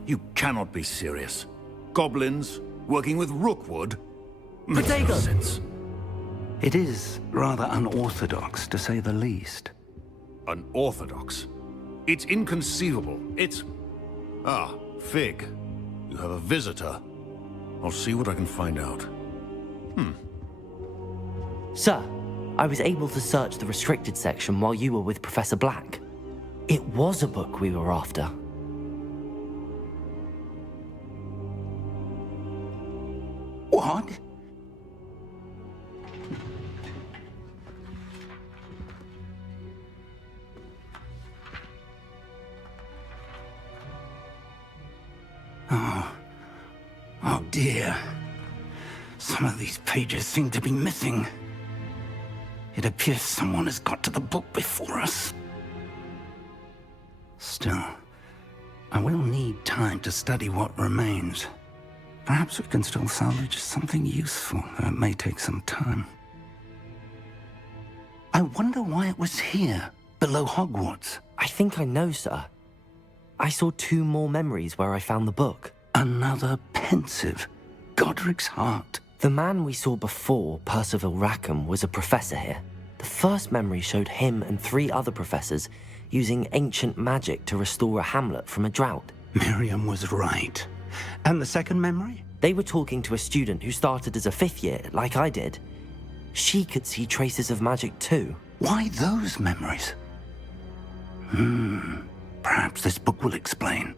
You cannot be serious. Goblins working with Rookwood? Makes no Potato! sense. It is rather unorthodox, to say the least. Unorthodox? It's inconceivable. It's... Ah, Fig. You have a visitor. I'll see what I can find out. Sir, I was able to search the restricted section while you were with Professor Black. It was a book we were after. What? Oh dear. Some of these pages seem to be missing. It appears someone has got to the book before us. Still, I will need time to study what remains. Perhaps we can still salvage something useful, though it may take some time. I wonder why it was here, below Hogwarts. I think I know, sir. I saw 2 more memories where I found the book. Another pensive. Godric's heart. The man we saw before, Percival Rackham, was a professor here. The first memory showed him and 3 other professors using ancient magic to restore a hamlet from a drought. Miriam was right. And the second memory? They were talking to a student who started as a 5th year, like I did. She could see traces of magic too. Why those memories? Perhaps this book will explain.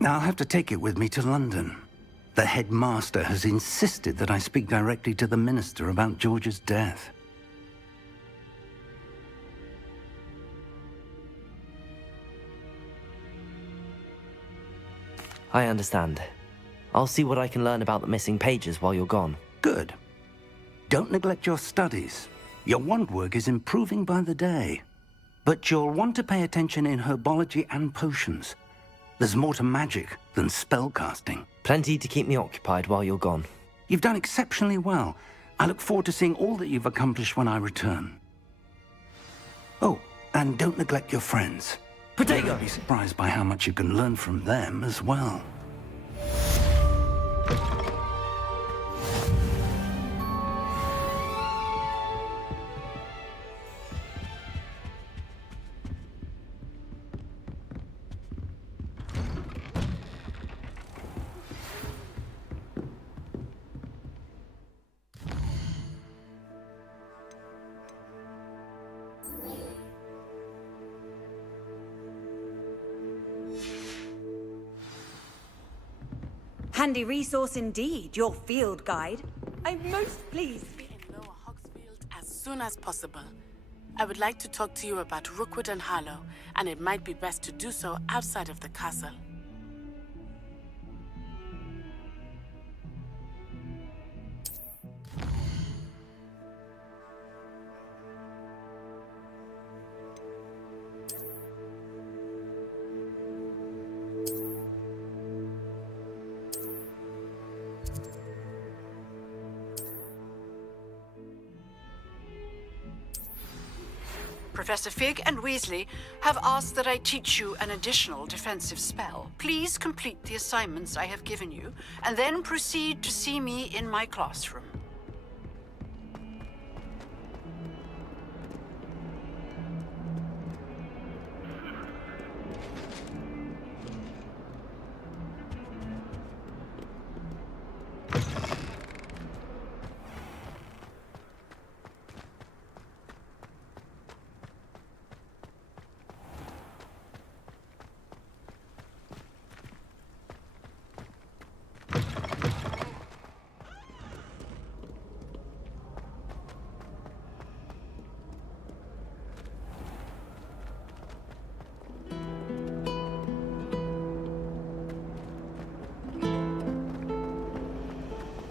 I'll have to take it with me to London. The headmaster has insisted that I speak directly to the minister about George's death. I understand. I'll see what I can learn about the missing pages while you're gone. Good. Don't neglect your studies. Your wand work is improving by the day. But you'll want to pay attention in herbology and potions. There's more to magic than spellcasting. Plenty to keep me occupied while you're gone. You've done exceptionally well. I look forward to seeing all that you've accomplished when I return. Oh, and don't neglect your friends. Potato! You'll be surprised by how much you can learn from them as well. Handy resource indeed, your field guide. I'm most pleased. Be in Lower Hogsfield as soon as possible. I would like to talk to you about Rookwood and Harlow, and it might be best to do so outside of the castle. Professor Fig and Weasley have asked that I teach you an additional defensive spell. Please complete the assignments I have given you, and then proceed to see me in my classroom.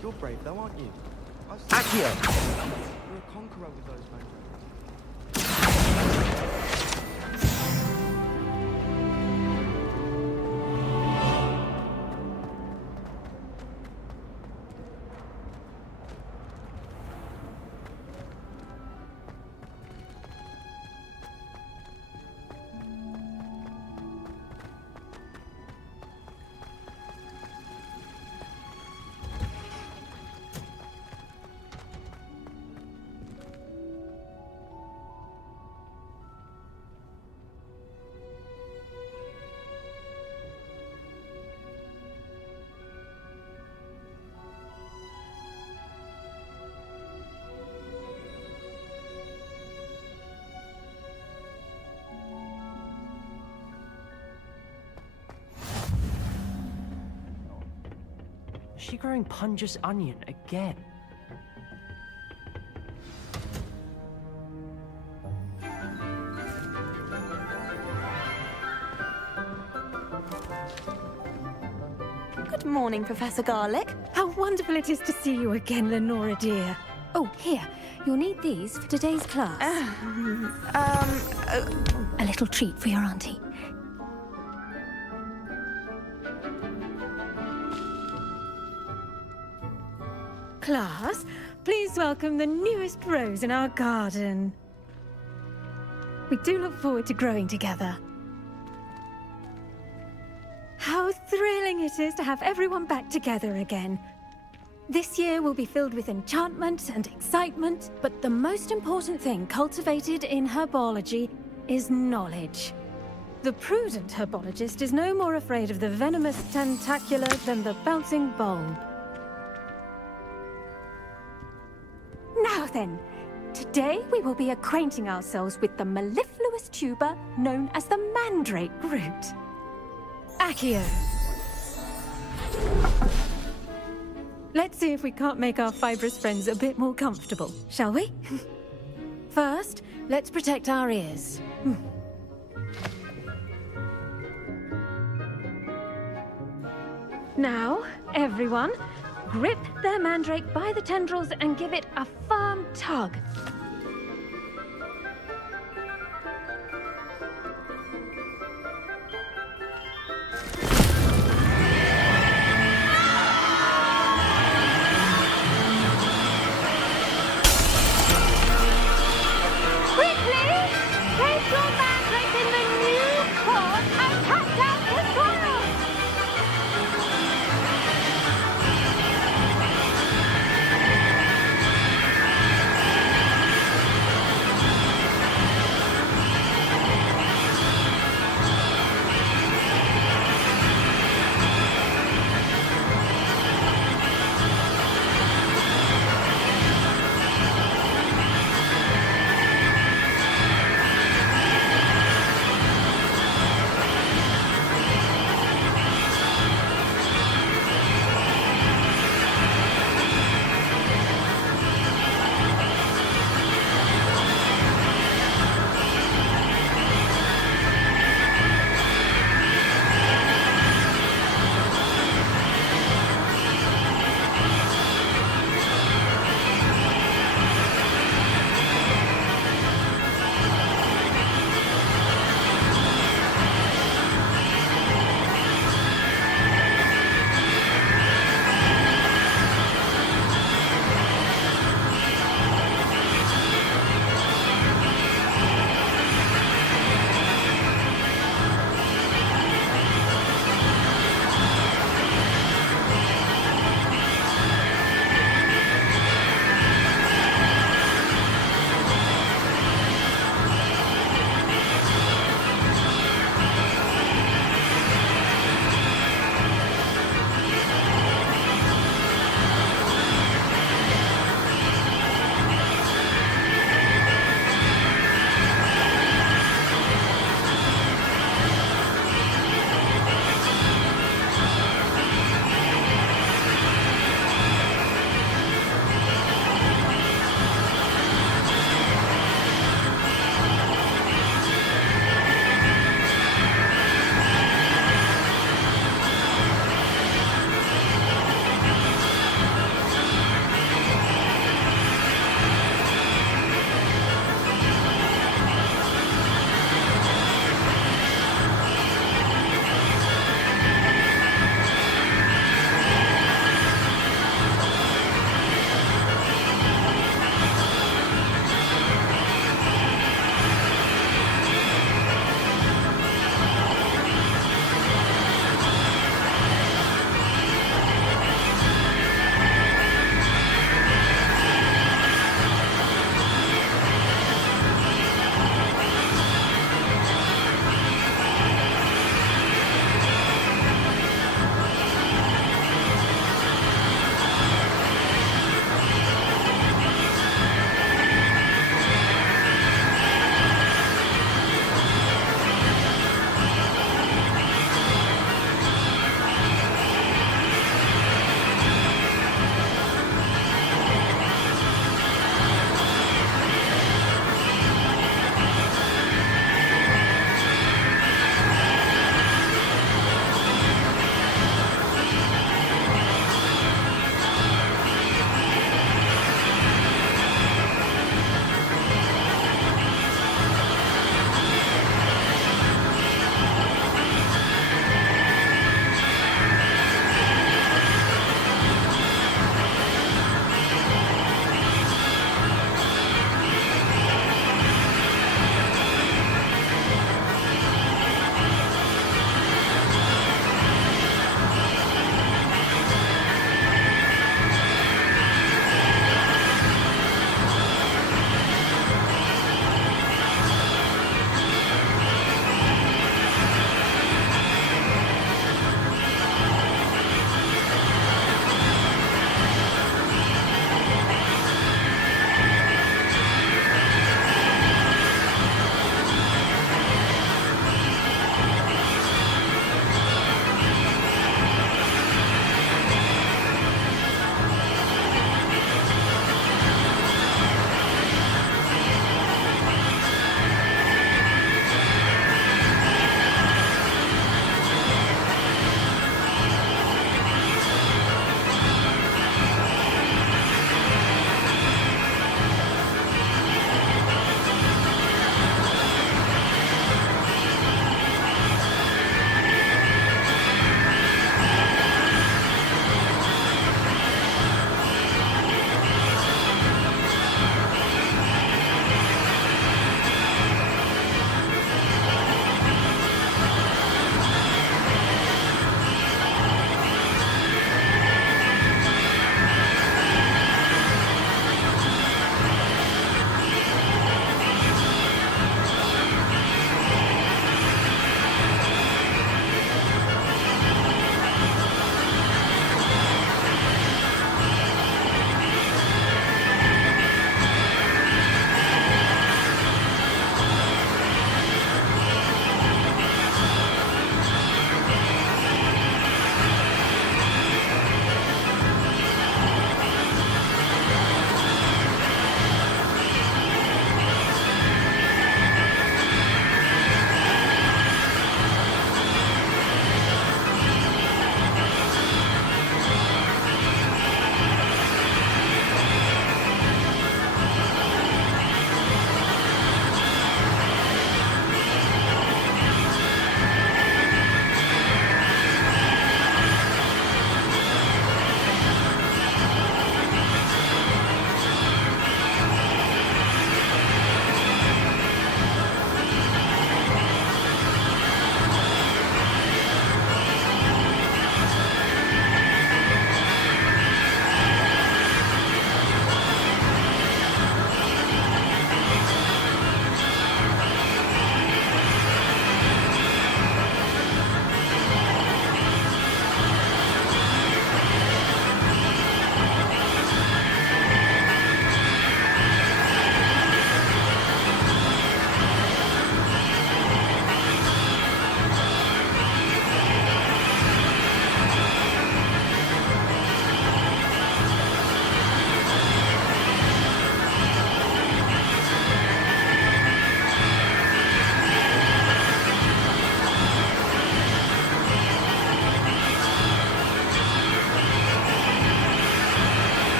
You're brave though, aren't you? Accio! You're a conqueror with those mandrake. she growing Punja's onion again? Good morning, Professor Garlick. How wonderful it is to see you again, Lenora dear. Oh, here. You'll need these for today's class. A little treat for your auntie. Class, please welcome the newest rose in our garden. We do look forward to growing together. How thrilling it is to have everyone back together again. This year will be filled with enchantment and excitement, but the most important thing cultivated in herbology is knowledge. The prudent herbologist is no more afraid of the venomous tentacular than the bouncing bulb. Now then, today we will be acquainting ourselves with the mellifluous tuber known as the mandrake root. Accio. Let's see if we can't make our fibrous friends a bit more comfortable, shall we? First, let's protect our ears. Now, everyone, grip their mandrake by the tendrils and give it a firm tug.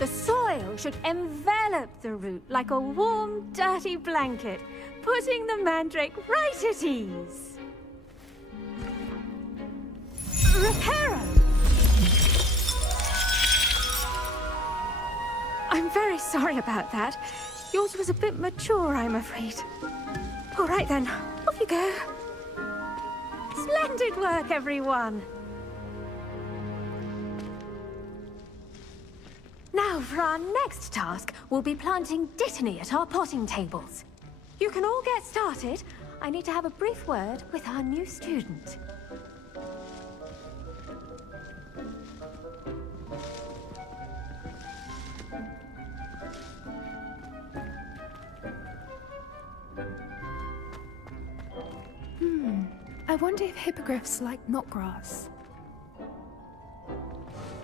The soil should envelop the root like a warm, dirty blanket, putting the mandrake right at ease. Reparo! I'm very sorry about that. Yours was a bit mature, I'm afraid. All right then, off you go. Splendid work, everyone! Now, for our next task, we'll be planting Dittany at our potting tables. You can all get started. I need to have a brief word with our new student. I wonder if hippogriffs like knotgrass.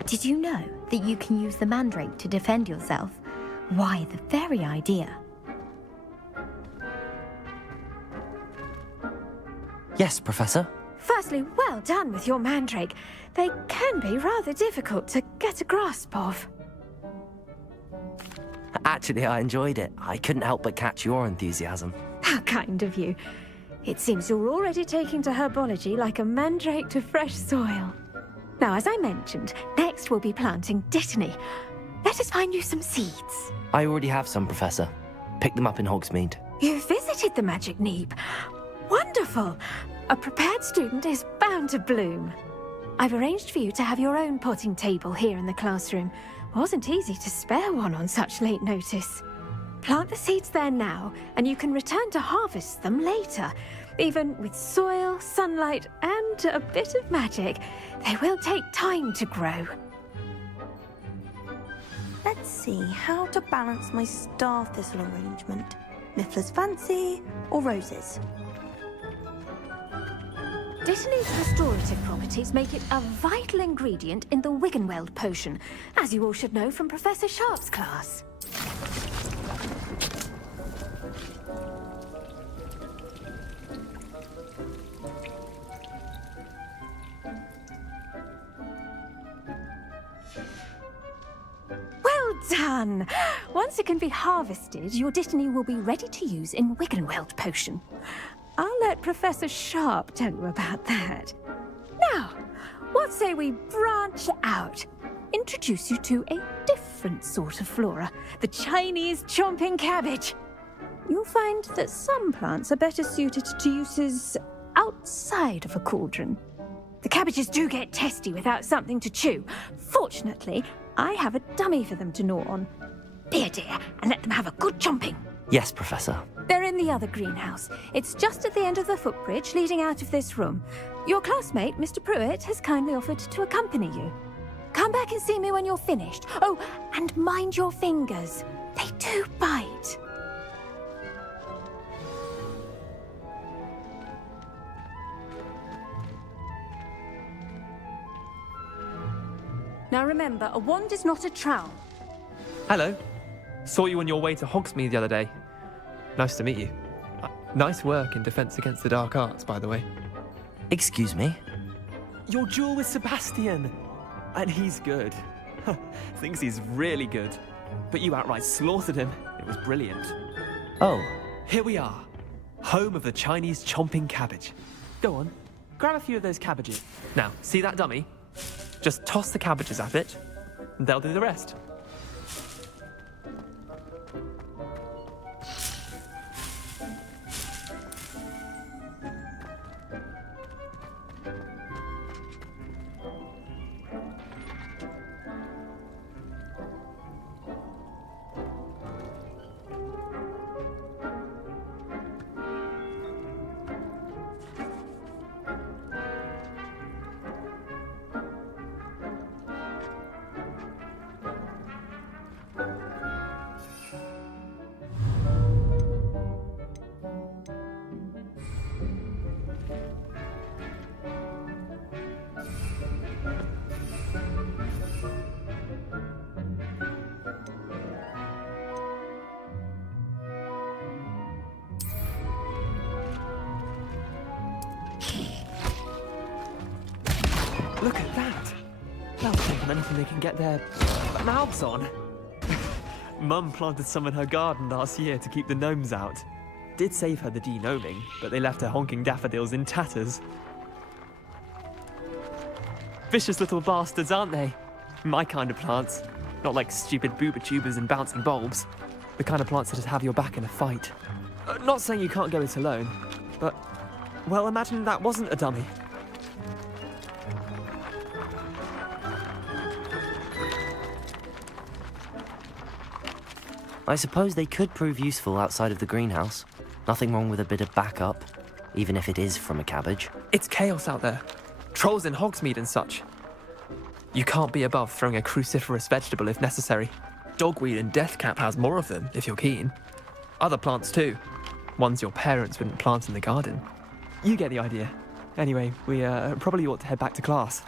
Did you know that you can use the mandrake to defend yourself? Why, the very idea. Yes, Professor. Firstly, well done with your mandrake. They can be rather difficult to get a grasp of. Actually, I enjoyed it. I couldn't help but catch your enthusiasm. How kind of you. It seems you're already taking to herbology like a mandrake to fresh soil. Now, as I mentioned, next we'll be planting Dittany. Let us find you some seeds. I already have some, Professor. Picked them up in Hogsmeade. You visited the Magic Neep. Wonderful! A prepared student is bound to bloom. I've arranged for you to have your own potting table here in the classroom. Wasn't easy to spare one on such late notice. Plant the seeds there now, and you can return to harvest them later. Even with soil, sunlight, and a bit of magic, they will take time to grow. Let's see how to balance my star thistle arrangement. Miffler's Fancy or roses? Dittany's restorative properties make it a vital ingredient in the Wiggenweld potion, as you all should know from Professor Sharp's class. Well done! Once it can be harvested, your Dittany will be ready to use in Wiggenweld potion. I'll let Professor Sharp tell you about that. Now, what say we branch out? Introduce you to a different sort of flora, the Chinese chomping cabbage. You'll find that some plants are better suited to uses outside of a cauldron. The cabbages do get testy without something to chew. Fortunately, I have a dummy for them to gnaw on. Be a dear and let them have a good chomping. Yes, Professor. They're in the other greenhouse. It's just at the end of the footbridge leading out of this room. Your classmate, Mr. Pruitt, has kindly offered to accompany you. Come back and see me when you're finished. Oh, and mind your fingers. They do bite. Now remember, a wand is not a trowel. Hello. Saw you on your way to Hogsmeade the other day. Nice to meet you. Nice work in Defense Against the Dark Arts, by the way. Excuse me? Your duel with Sebastian. And he's good. Thinks he's really good. But you outright slaughtered him. It was brilliant. Oh. Here we are. Home of the Chinese chomping cabbage. Go on. Grab a few of those cabbages. Now, see that dummy? Just toss the cabbages at it, and they'll do the rest. Look at that! They'll take on anything they can get their mouths on. Mum planted some in her garden last year to keep the gnomes out. Did save her the de-gnoming, but they left her honking daffodils in tatters. Vicious little bastards, aren't they? My kind of plants. Not like stupid booba tubers and bouncing bulbs. The kind of plants that have your back in a fight. Not saying you can't go it alone, but, well, imagine that wasn't a dummy. I suppose they could prove useful outside of the greenhouse. Nothing wrong with a bit of backup, even if it is from a cabbage. It's chaos out there. Trolls in Hogsmeade and such. You can't be above throwing a cruciferous vegetable if necessary. Dogweed and deathcap has more of them, if you're keen. Other plants too. Ones your parents wouldn't plant in the garden. You get the idea. Anyway, we probably ought to head back to class.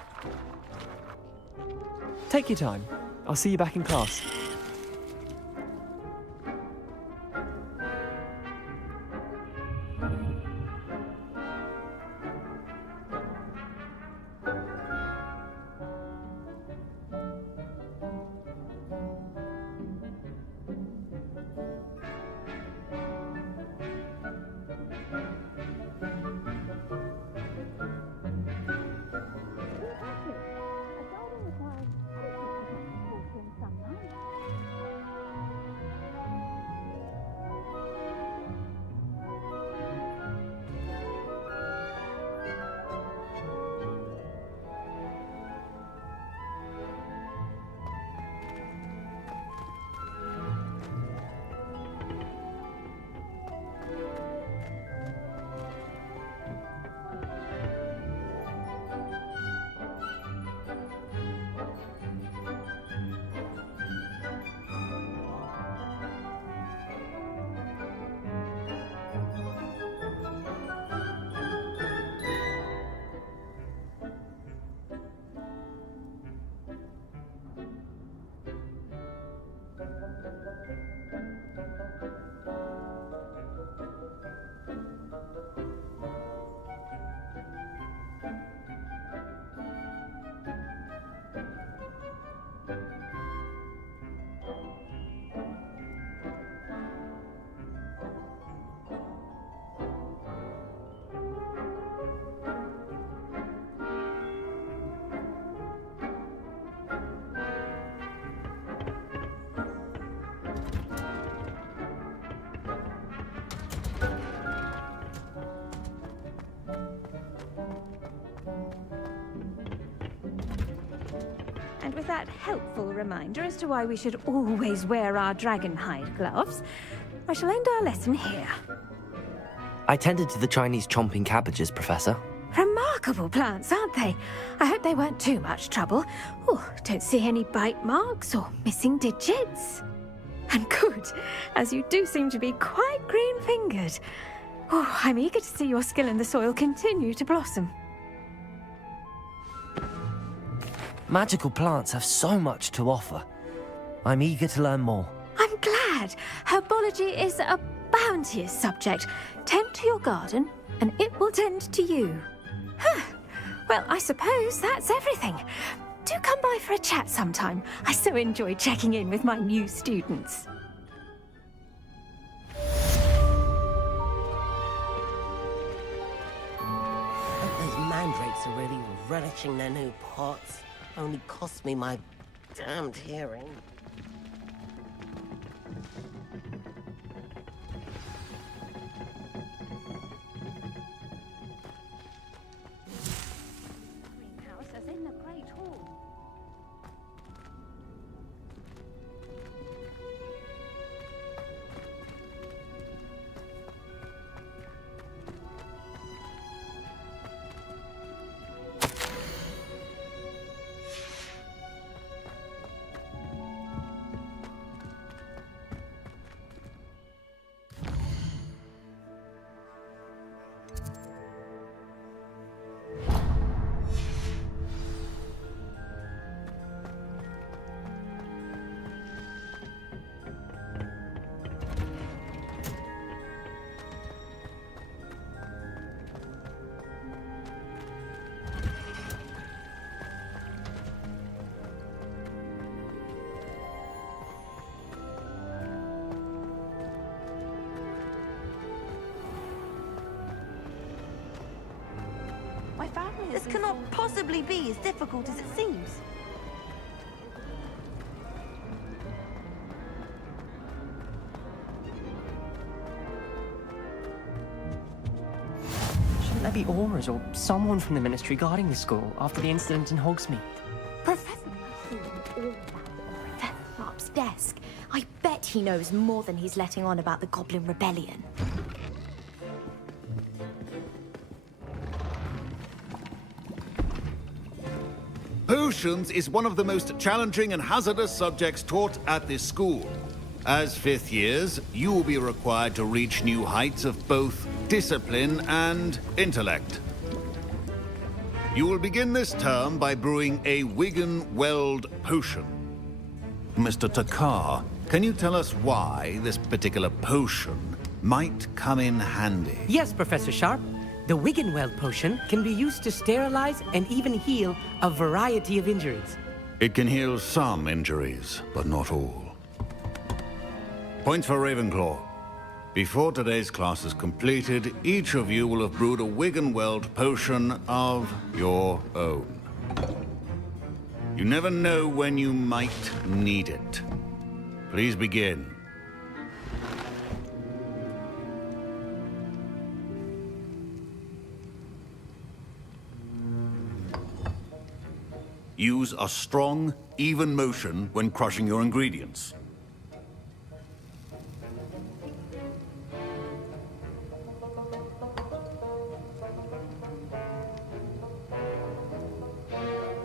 Take your time. I'll see you back in class. And with that helpful reminder as to why we should always wear our dragonhide gloves, I shall end our lesson here. I tended to the Chinese chomping cabbages, Professor. Remarkable plants, aren't they? I hope they weren't too much trouble. Oh, don't see any bite marks or missing digits. And good, as you do seem to be quite green-fingered. Oh, I'm eager to see your skill in the soil continue to blossom. Magical plants have so much to offer. I'm eager to learn more. I'm glad. Herbology is a bounteous subject. Tend to your garden, and it will tend to you. Huh. Well, I suppose that's everything. Do come by for a chat sometime. I so enjoy checking in with my new students. Those mandrakes are really relishing their new pots. Only cost me my damned hearing. Greenhouse as in the Great Hall. This cannot possibly be as difficult as it seems. Shouldn't there be Aurors or someone from the Ministry guarding the school after the incident in Hogsmeade? Professor Sharp's desk. I bet he knows more than he's letting on about the Goblin Rebellion. Potions is one of the most challenging and hazardous subjects taught at this school. As fifth years, you will be required to reach new heights of both discipline and intellect. You will begin this term by brewing a Wiggenweld potion. Mr. Takar, can you tell us why this particular potion might come in handy? Yes, Professor Sharp. The Wiggenweld potion can be used to sterilize and even heal a variety of injuries. It can heal some injuries, but not all. Points for Ravenclaw. Before today's class is completed, each of you will have brewed a Wiggenweld potion of your own. You never know when you might need it. Please begin. Use a strong, even motion when crushing your ingredients.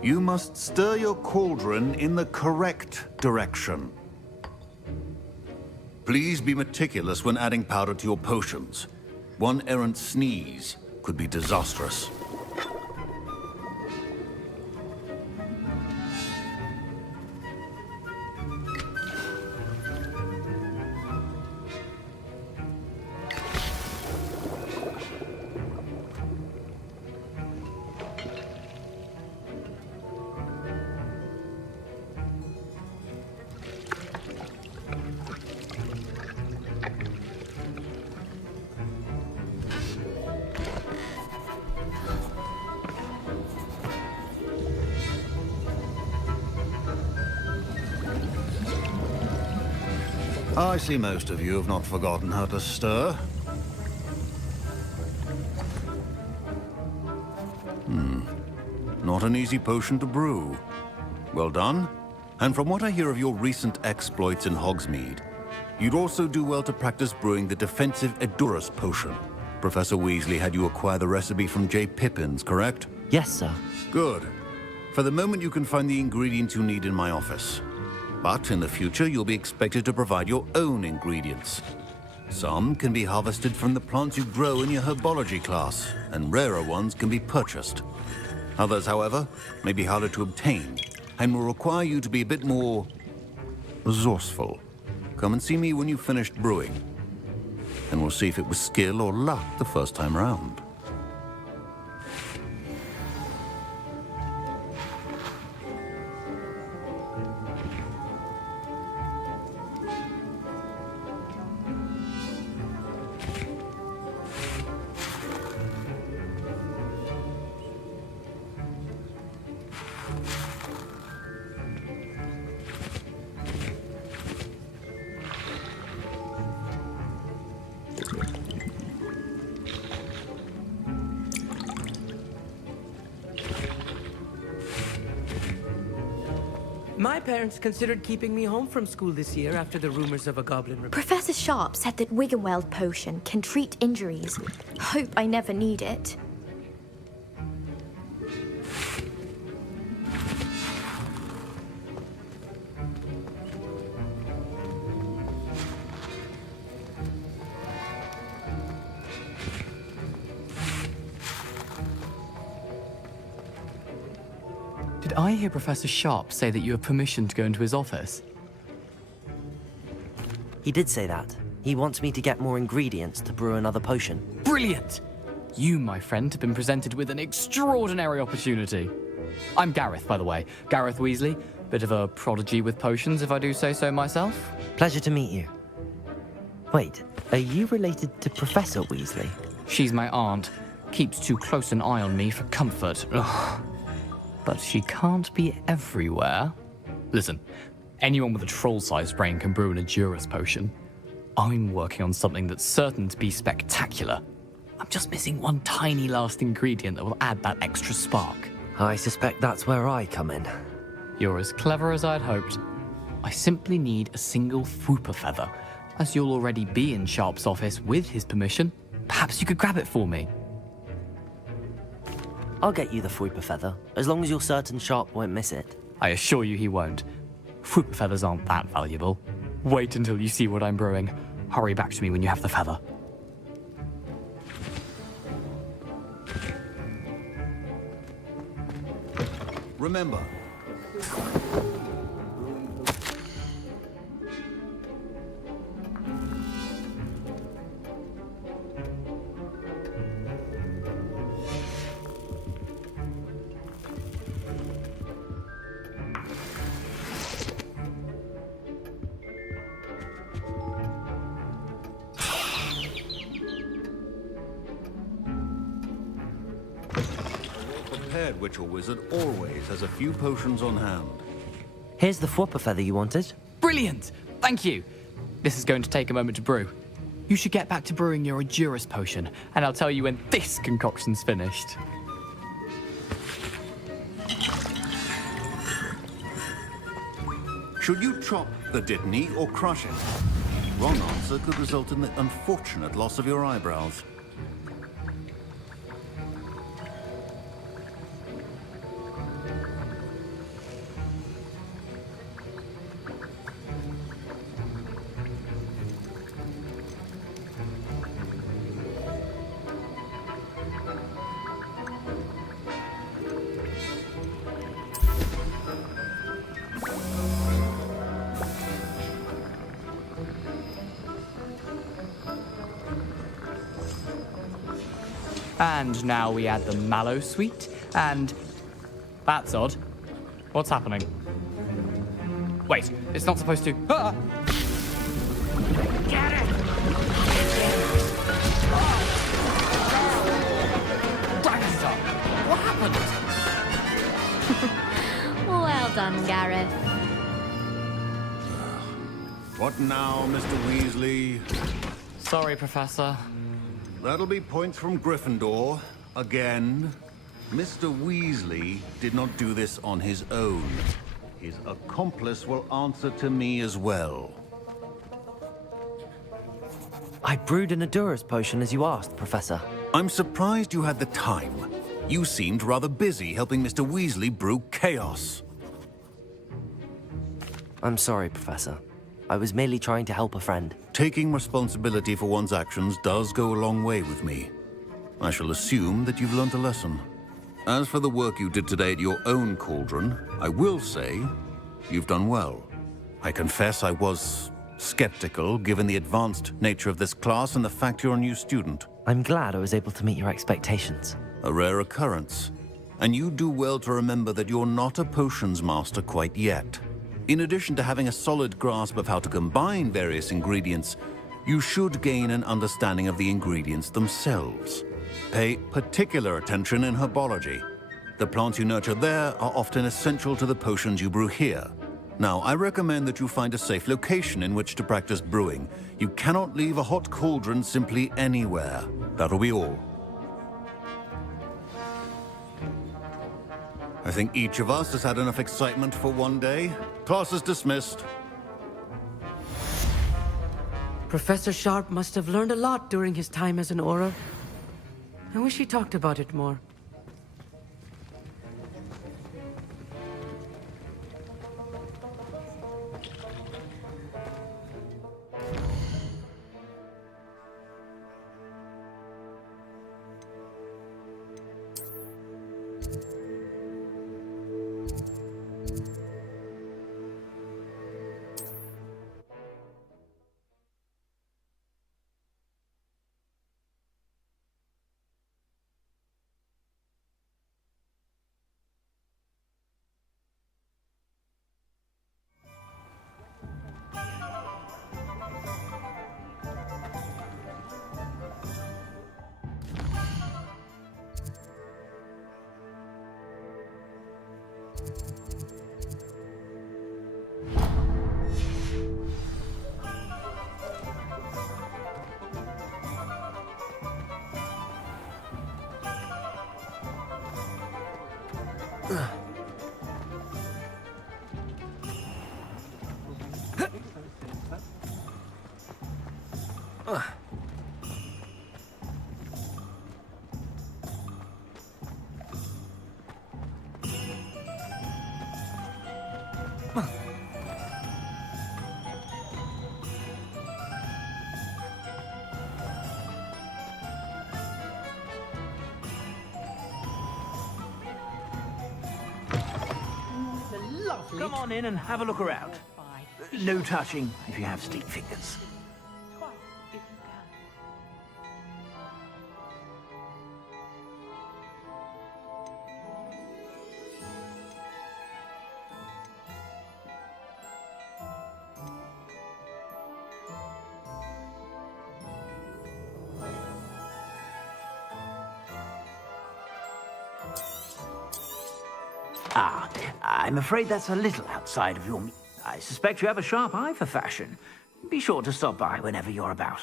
You must stir your cauldron in the correct direction. Please be meticulous when adding powder to your potions. One errant sneeze could be disastrous. I see most of you have not forgotten how to stir. Not an easy potion to brew. Well done. And from what I hear of your recent exploits in Hogsmeade, you'd also do well to practice brewing the defensive Edurus potion. Professor Weasley had you acquire the recipe from J. Pippins, correct? Yes, sir. Good. For the moment, you can find the ingredients you need in my office. But in the future, you'll be expected to provide your own ingredients. Some can be harvested from the plants you grow in your herbology class, and rarer ones can be purchased. Others, however, may be harder to obtain, and will require you to be a bit more resourceful. Come and see me when you've finished brewing, and we'll see if it was skill or luck the first time around. My parents considered keeping me home from school this year after the rumors of a goblin rebellion. Professor Sharp said that Wiggenweld potion can treat injuries. Hope I never need it. Did I hear Professor Sharp say that you have permission to go into his office? He did say that. He wants me to get more ingredients to brew another potion. Brilliant! You, my friend, have been presented with an extraordinary opportunity. I'm Gareth, by the way. Gareth Weasley. Bit of a prodigy with potions, if I do say so myself. Pleasure to meet you. Wait, are you related to Professor Weasley? She's my aunt. keeps too close an eye on me for comfort. Ugh. But she can't be everywhere. Listen, anyone with a troll-sized brain can brew an Endurance potion. I'm working on something that's certain to be spectacular. I'm just missing one tiny last ingredient that will add that extra spark. I suspect that's where I come in. You're as clever as I'd hoped. I simply need a single Fwooper feather. As you'll already be in Sharp's office with his permission, perhaps you could grab it for me. I'll get you the Fwooper feather, as long as you're certain Sharp won't miss it. I assure you he won't. Fwooper feathers aren't that valuable. Wait until you see what I'm brewing. Hurry back to me when you have the feather. Remember, prepared witch or wizard always has a few potions on hand. Here's the Fwooper feather you wanted. Brilliant! Thank you! This is going to take a moment to brew. You should get back to brewing your Endurance potion, and I'll tell you when this concoction's finished. Should you chop the Dittany or crush it? Wrong answer could result in the unfortunate loss of your eyebrows. And now we add the mallow sweet, and... That's odd. What's happening? Wait, it's not supposed to... Ah! Get it! Dragonstone! What happened? Well done, Gareth. What now, Mr. Weasley? Sorry, Professor. That'll be points from Gryffindor. Again. Mr. Weasley did not do this on his own. His accomplice will answer to me as well. I brewed an Endurance potion as you asked, Professor. I'm surprised you had the time. You seemed rather busy helping Mr. Weasley brew chaos. I'm sorry, Professor. I was merely trying to help a friend. Taking responsibility for one's actions does go a long way with me. I shall assume that you've learnt a lesson. As for the work you did today at your own cauldron, I will say you've done well. I confess I was skeptical given the advanced nature of this class and the fact you're a new student. I'm glad I was able to meet your expectations. A rare occurrence. And you do well to remember that you're not a potions master quite yet. In addition to having a solid grasp of how to combine various ingredients, you should gain an understanding of the ingredients themselves. Pay particular attention in herbology. The plants you nurture there are often essential to the potions you brew here. Now, I recommend that you find a safe location in which to practice brewing. You cannot leave a hot cauldron simply anywhere. That'll be all. I think each of us has had enough excitement for one day. Class is dismissed. Professor Sharp must have learned a lot during his time as an Auror. I wish he talked about it more. Come on in and have a look around. No touching if you have stick fingers. Ah, I'm afraid that's a little outside of your I suspect you have a sharp eye for fashion. Be sure to stop by whenever you're about.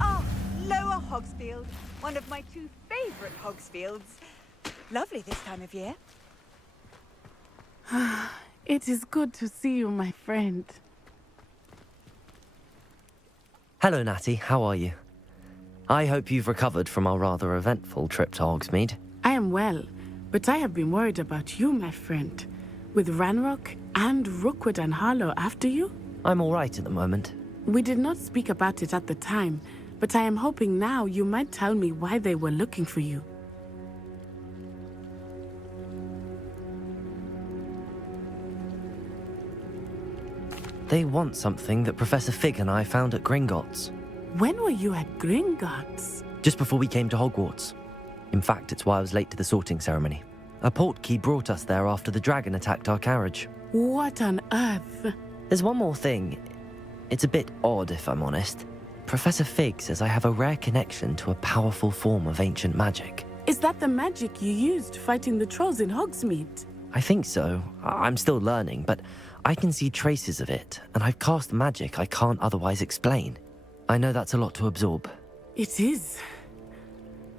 Ah, Lower Hogsfield, one of my two favourite Hogsfields. Lovely this time of year. It is good to see you, my friend. Hello, Natty. How are you? I hope you've recovered from our rather eventful trip to Hogsmeade. I am well, but I have been worried about you, my friend. With Ranrock and Rookwood and Harlow after you? I'm all right at the moment. We did not speak about it at the time, but I am hoping now you might tell me why they were looking for you. They want something that Professor Fig and I found at Gringotts. When were you at Gringotts? Just before we came to Hogwarts. In fact, it's why I was late to the sorting ceremony. A portkey brought us there after the dragon attacked our carriage. What on earth? There's one more thing. It's a bit odd, if I'm honest. Professor Fig says I have a rare connection to a powerful form of ancient magic. Is that the magic you used fighting the trolls in Hogsmeade? I think so. I'm still learning, but I can see traces of it, and I've cast magic I can't otherwise explain. I know that's a lot to absorb. It is.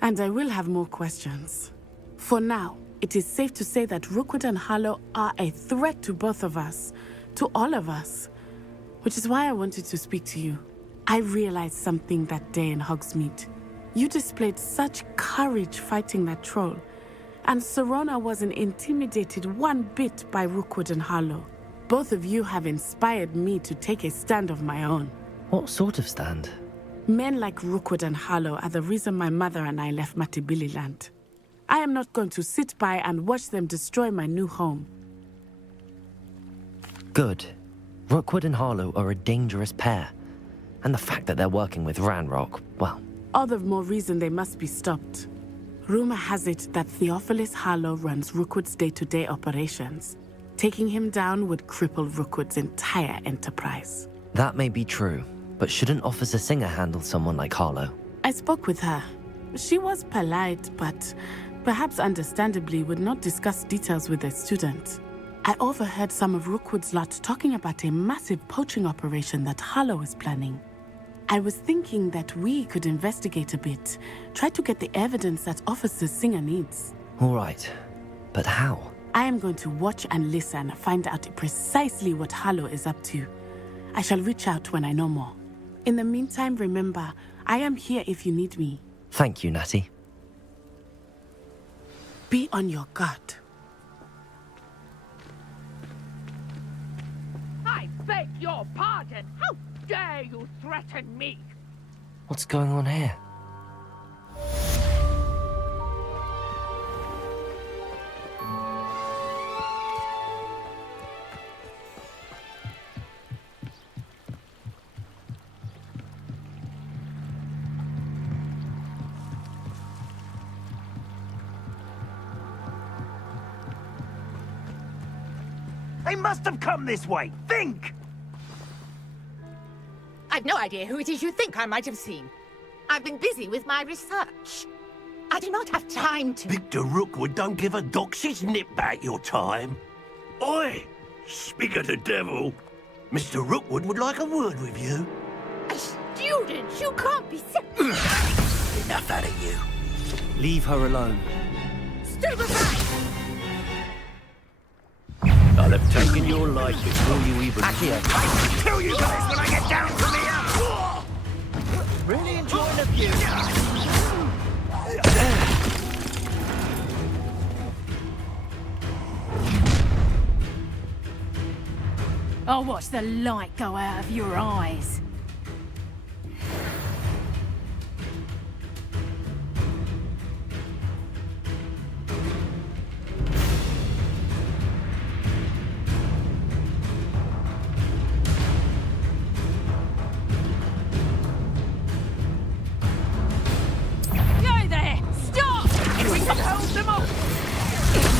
And I will have more questions. For now, it is safe to say that Rookwood and Harlow are a threat to both of us, to all of us, which is why I wanted to speak to you. I realized something that day in Hogsmeade. You displayed such courage fighting that troll, and Serona wasn't intimidated one bit by Rookwood and Harlow. Both of you have inspired me to take a stand of my own. What sort of stand? Men like Rookwood and Harlow are the reason my mother and I left Matabeleland. I am not going to sit by and watch them destroy my new home. Good. Rookwood and Harlow are a dangerous pair. And the fact that they're working with Ranrock, well... All the more reason they must be stopped. Rumor has it that Theophilus Harlow runs Rookwood's day-to-day operations. Taking him down would cripple Rookwood's entire enterprise. That may be true, but shouldn't Officer Singer handle someone like Harlow? I spoke with her. She was polite, but perhaps understandably would not discuss details with a student. I overheard some of Rookwood's lot talking about a massive poaching operation that Harlow is planning. I was thinking that we could investigate a bit, try to get the evidence that Officer Singer needs. All right, but how? I am going to watch and listen, find out precisely what Harlow is up to. I shall reach out when I know more. In the meantime, remember, I am here if you need me. Thank you, Natty. Be on your guard. I beg your pardon. How dare you threaten me? What's going on here? They must have come this way. Think! I've no idea who it is you think I might have seen. I've been busy with my research. I do not have time to... Victor Rookwood don't give a doxy's nip back your time. Oi! Speak of the devil. Mr. Rookwood would like a word with you. A student? You can't be... Enough out of you. Leave her alone. Stupefy! I'll have taken your life before you even... Accio! I'll kill you guys when I get down from here! Really enjoying the view. I'll watch the light go out of your eyes.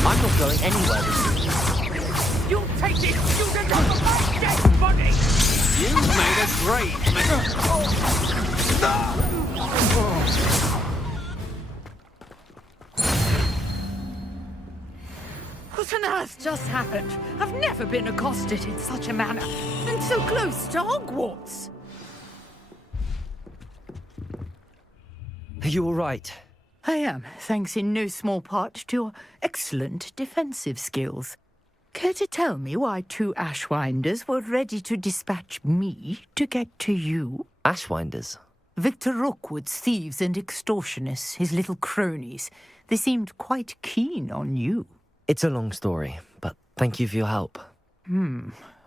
I'm not going anywhere with you. You'll take this student off of my dead body! You made a great What on earth just happened? I've never been accosted in such a manner, and so close to Hogwarts. Are you all right? I am, thanks in no small part to your excellent defensive skills. Care to tell me why two Ashwinders were ready to dispatch me to get to you? Ashwinders? Victor Rookwood's thieves and extortionists, his little cronies. They seemed quite keen on you. It's a long story, but thank you for your help.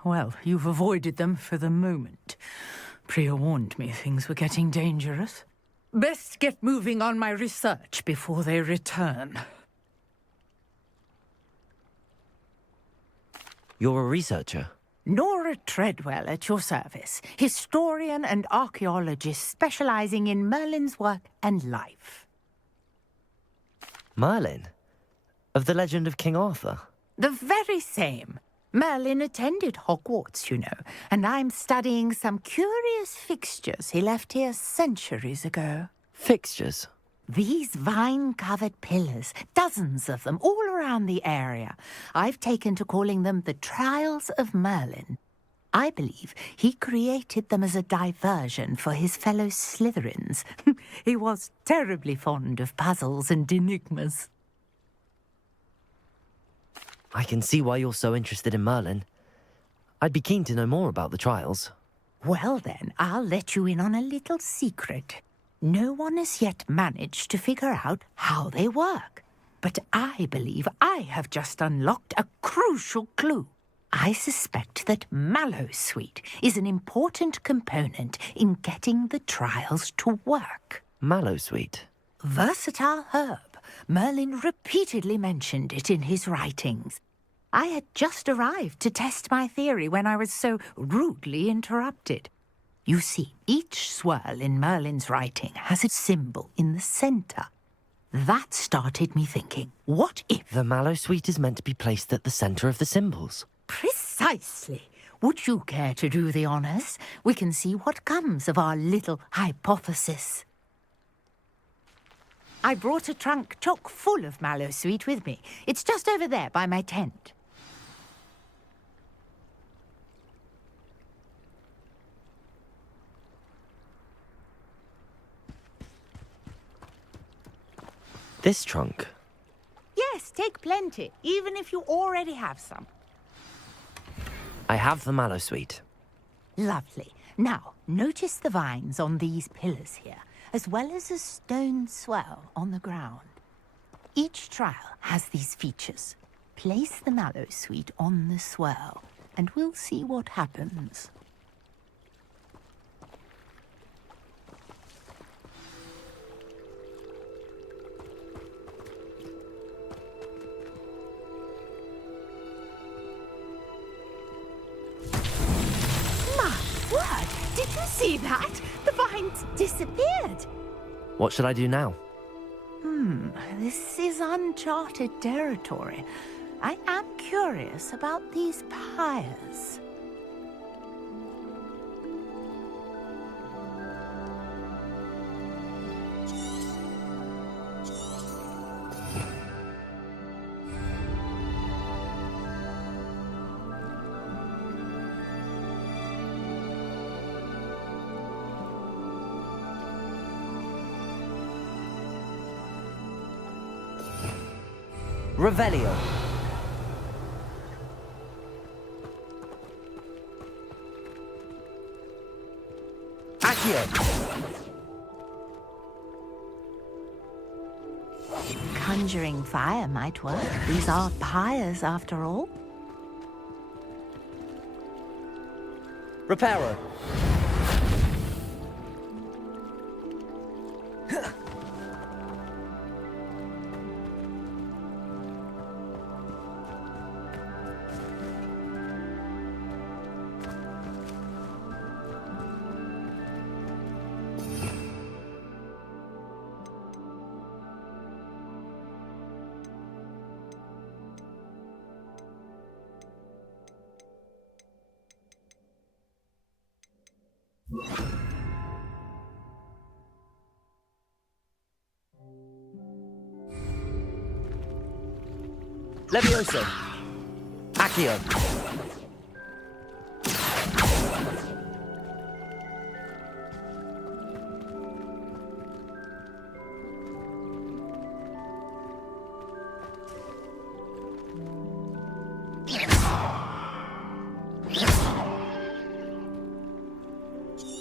Well, you've avoided them for the moment. Priya warned me things were getting dangerous. Best get moving on my research before they return. You're a researcher? Nora Treadwell at your service, historian and archaeologist specializing in Merlin's work and life. Merlin? Of the legend of King Arthur? The very same. Merlin attended Hogwarts, you know, and I'm studying some curious fixtures he left here centuries ago. Fixtures? These vine-covered pillars, dozens of them, all around the area. I've taken to calling them the Trials of Merlin. I believe he created them as a diversion for his fellow Slytherins. He was terribly fond of puzzles and enigmas. I can see why you're so interested in Merlin. I'd be keen to know more about the trials. Well then, I'll let you in on a little secret. No one has yet managed to figure out how they work. But I believe I have just unlocked a crucial clue. I suspect that Mallowsweet is an important component in getting the trials to work. Mallowsweet? Versatile herb. Merlin repeatedly mentioned it in his writings. I had just arrived to test my theory when I was so rudely interrupted. You see, each swirl in Merlin's writing has a symbol in the center. That started me thinking, what if... The Mallowsweet is meant to be placed at the center of the symbols. Precisely. Would you care to do the honors? We can see what comes of our little hypothesis. I brought a trunk chock full of Mallowsweet with me. It's just over there by my tent. This trunk? Yes, take plenty, even if you already have some. I have the Mallowsweet. Lovely. Now, notice the vines on these pillars here, as well as a stone swell on the ground. Each trial has these features. Place the Mallowsweet on the swell, and we'll see what happens. Word! Did you see that? The vines disappeared. What should I do now? This is uncharted territory. I am curious about these pyres. Revelio. Accio. Conjuring fire might work. These are pyres, after all. Reparo. Levioso. Accio.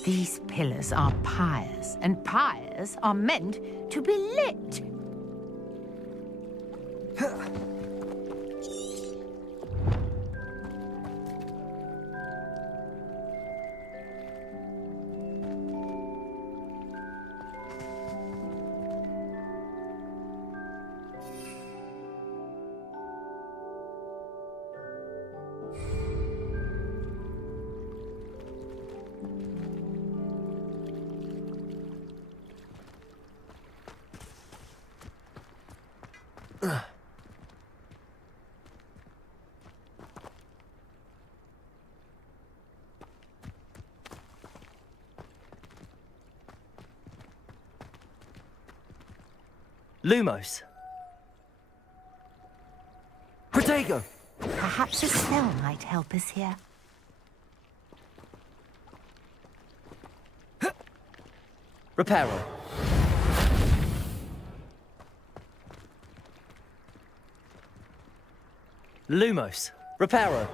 These pillars are pyres, and pyres are meant to be lit. Lumos. Protego. Perhaps a spell might help us here. Reparo. Lumos. Reparo.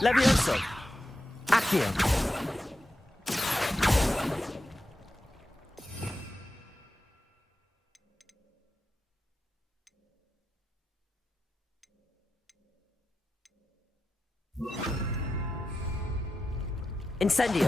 Levioso. Accio. Incendio.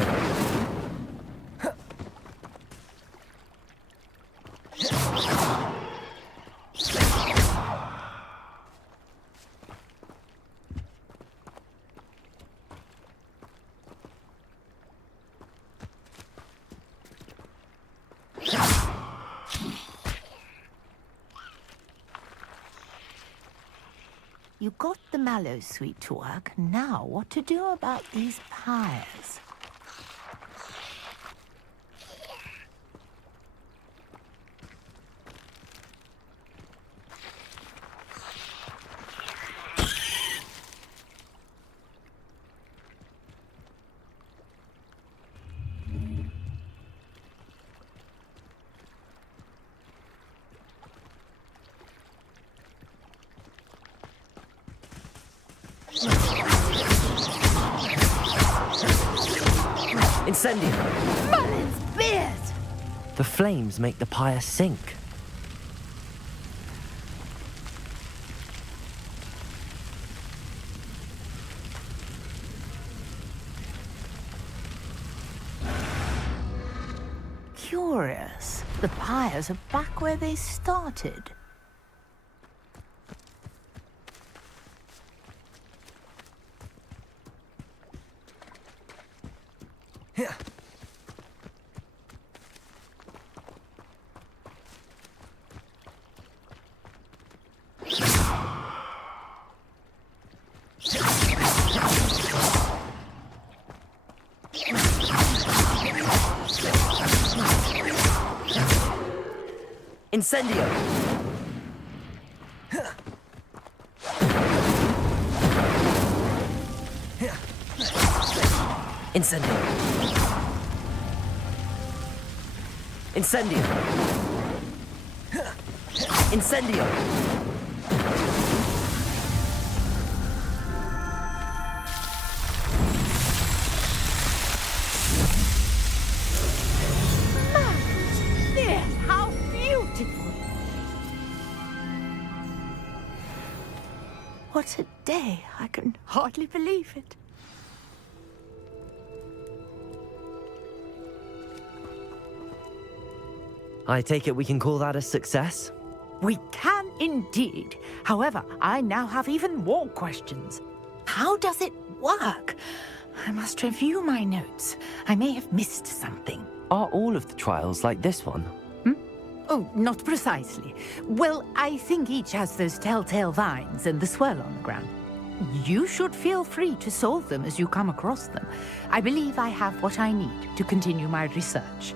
You got the mallow sweet to work. Now, what to do about these pyres? Incendio. Merlin's beard! The flames make the pyre sink. Curious. The pyres are back where they started. Incendio. Incendio. Incendio. Incendio. Yes, how beautiful! What a day! I can hardly believe it. I take it we can call that a success? We can indeed. However, I now have even more questions. How does it work? I must review my notes. I may have missed something. Are all of the trials like this one? Oh, not precisely. Well, I think each has those telltale vines and the swirl on the ground. You should feel free to solve them as you come across them. I believe I have what I need to continue my research.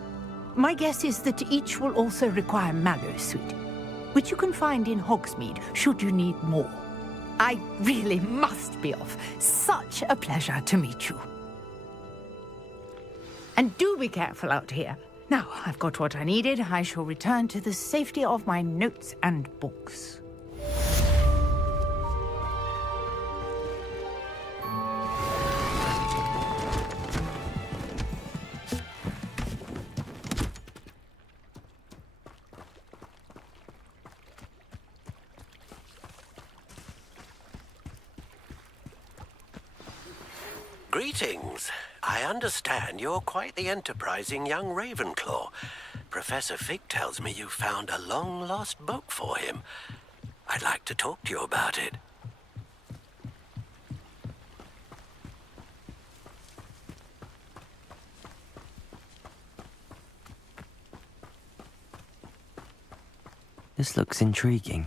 My guess is that each will also require mallow sweet, which you can find in Hogsmeade should you need more. I really must be off. Such a pleasure to meet you. And do be careful out here. Now, I've got what I needed. I shall return to the safety of my notes and books. Greetings. I understand you're quite the enterprising young Ravenclaw. Professor Fig tells me you found a long-lost book for him. I'd like to talk to you about it. This looks intriguing.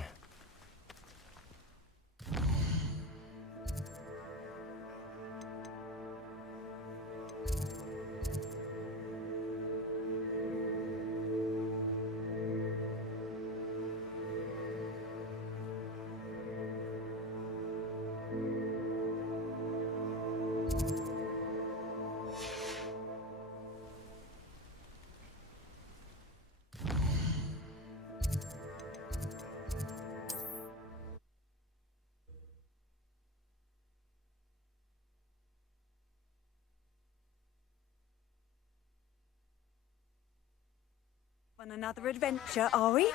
On another adventure, are we?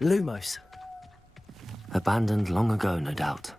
Lumos. Abandoned long ago, no doubt.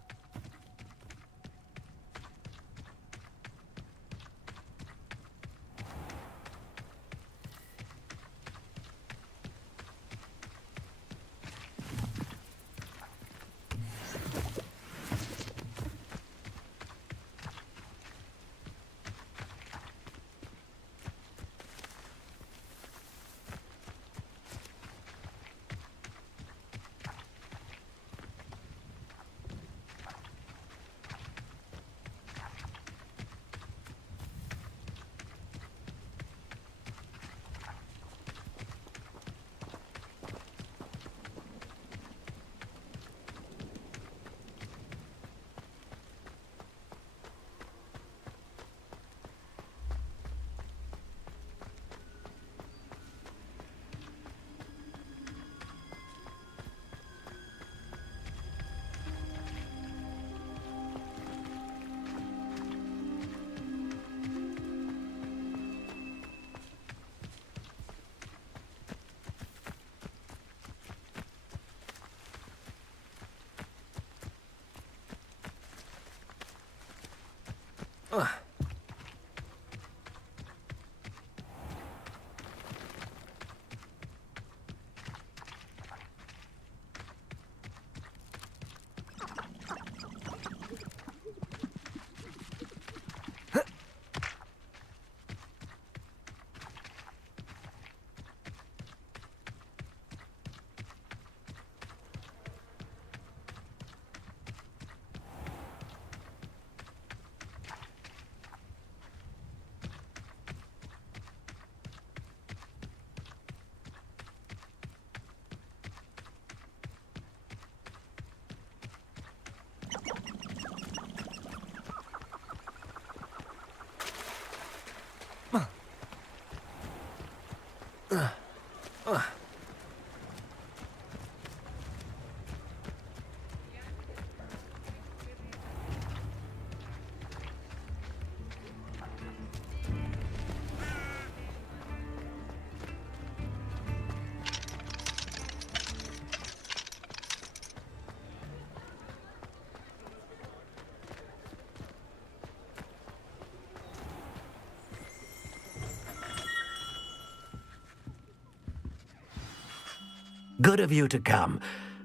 Good of you to come.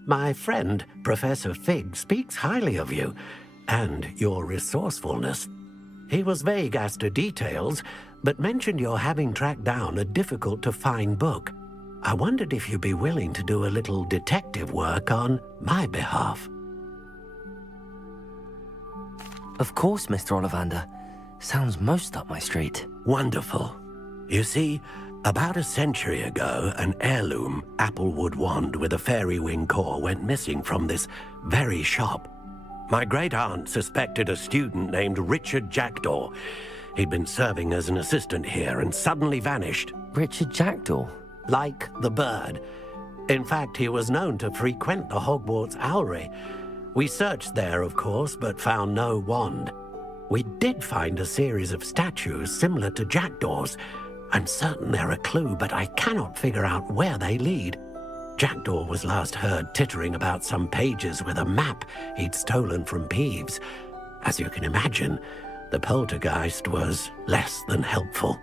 My friend, Professor Fig, speaks highly of you and your resourcefulness. He was vague as to details, but mentioned your having tracked down a difficult-to-find book. I wondered if you'd be willing to do a little detective work on my behalf. Of course, Mr. Ollivander. Sounds most up my street. Wonderful. You see, about a century ago, an heirloom applewood wand with a fairy wing core went missing from this very shop. My great-aunt suspected a student named Richard Jackdaw. He'd been serving as an assistant here and suddenly vanished. Richard Jackdaw? Like the bird. In fact, he was known to frequent the Hogwarts Owlery. We searched there, of course, but found no wand. We did find a series of statues similar to Jackdaw's. I'm certain they're a clue, but I cannot figure out where they lead. Jackdaw was last heard tittering about some pages with a map he'd stolen from Peeves. As you can imagine, the poltergeist was less than helpful.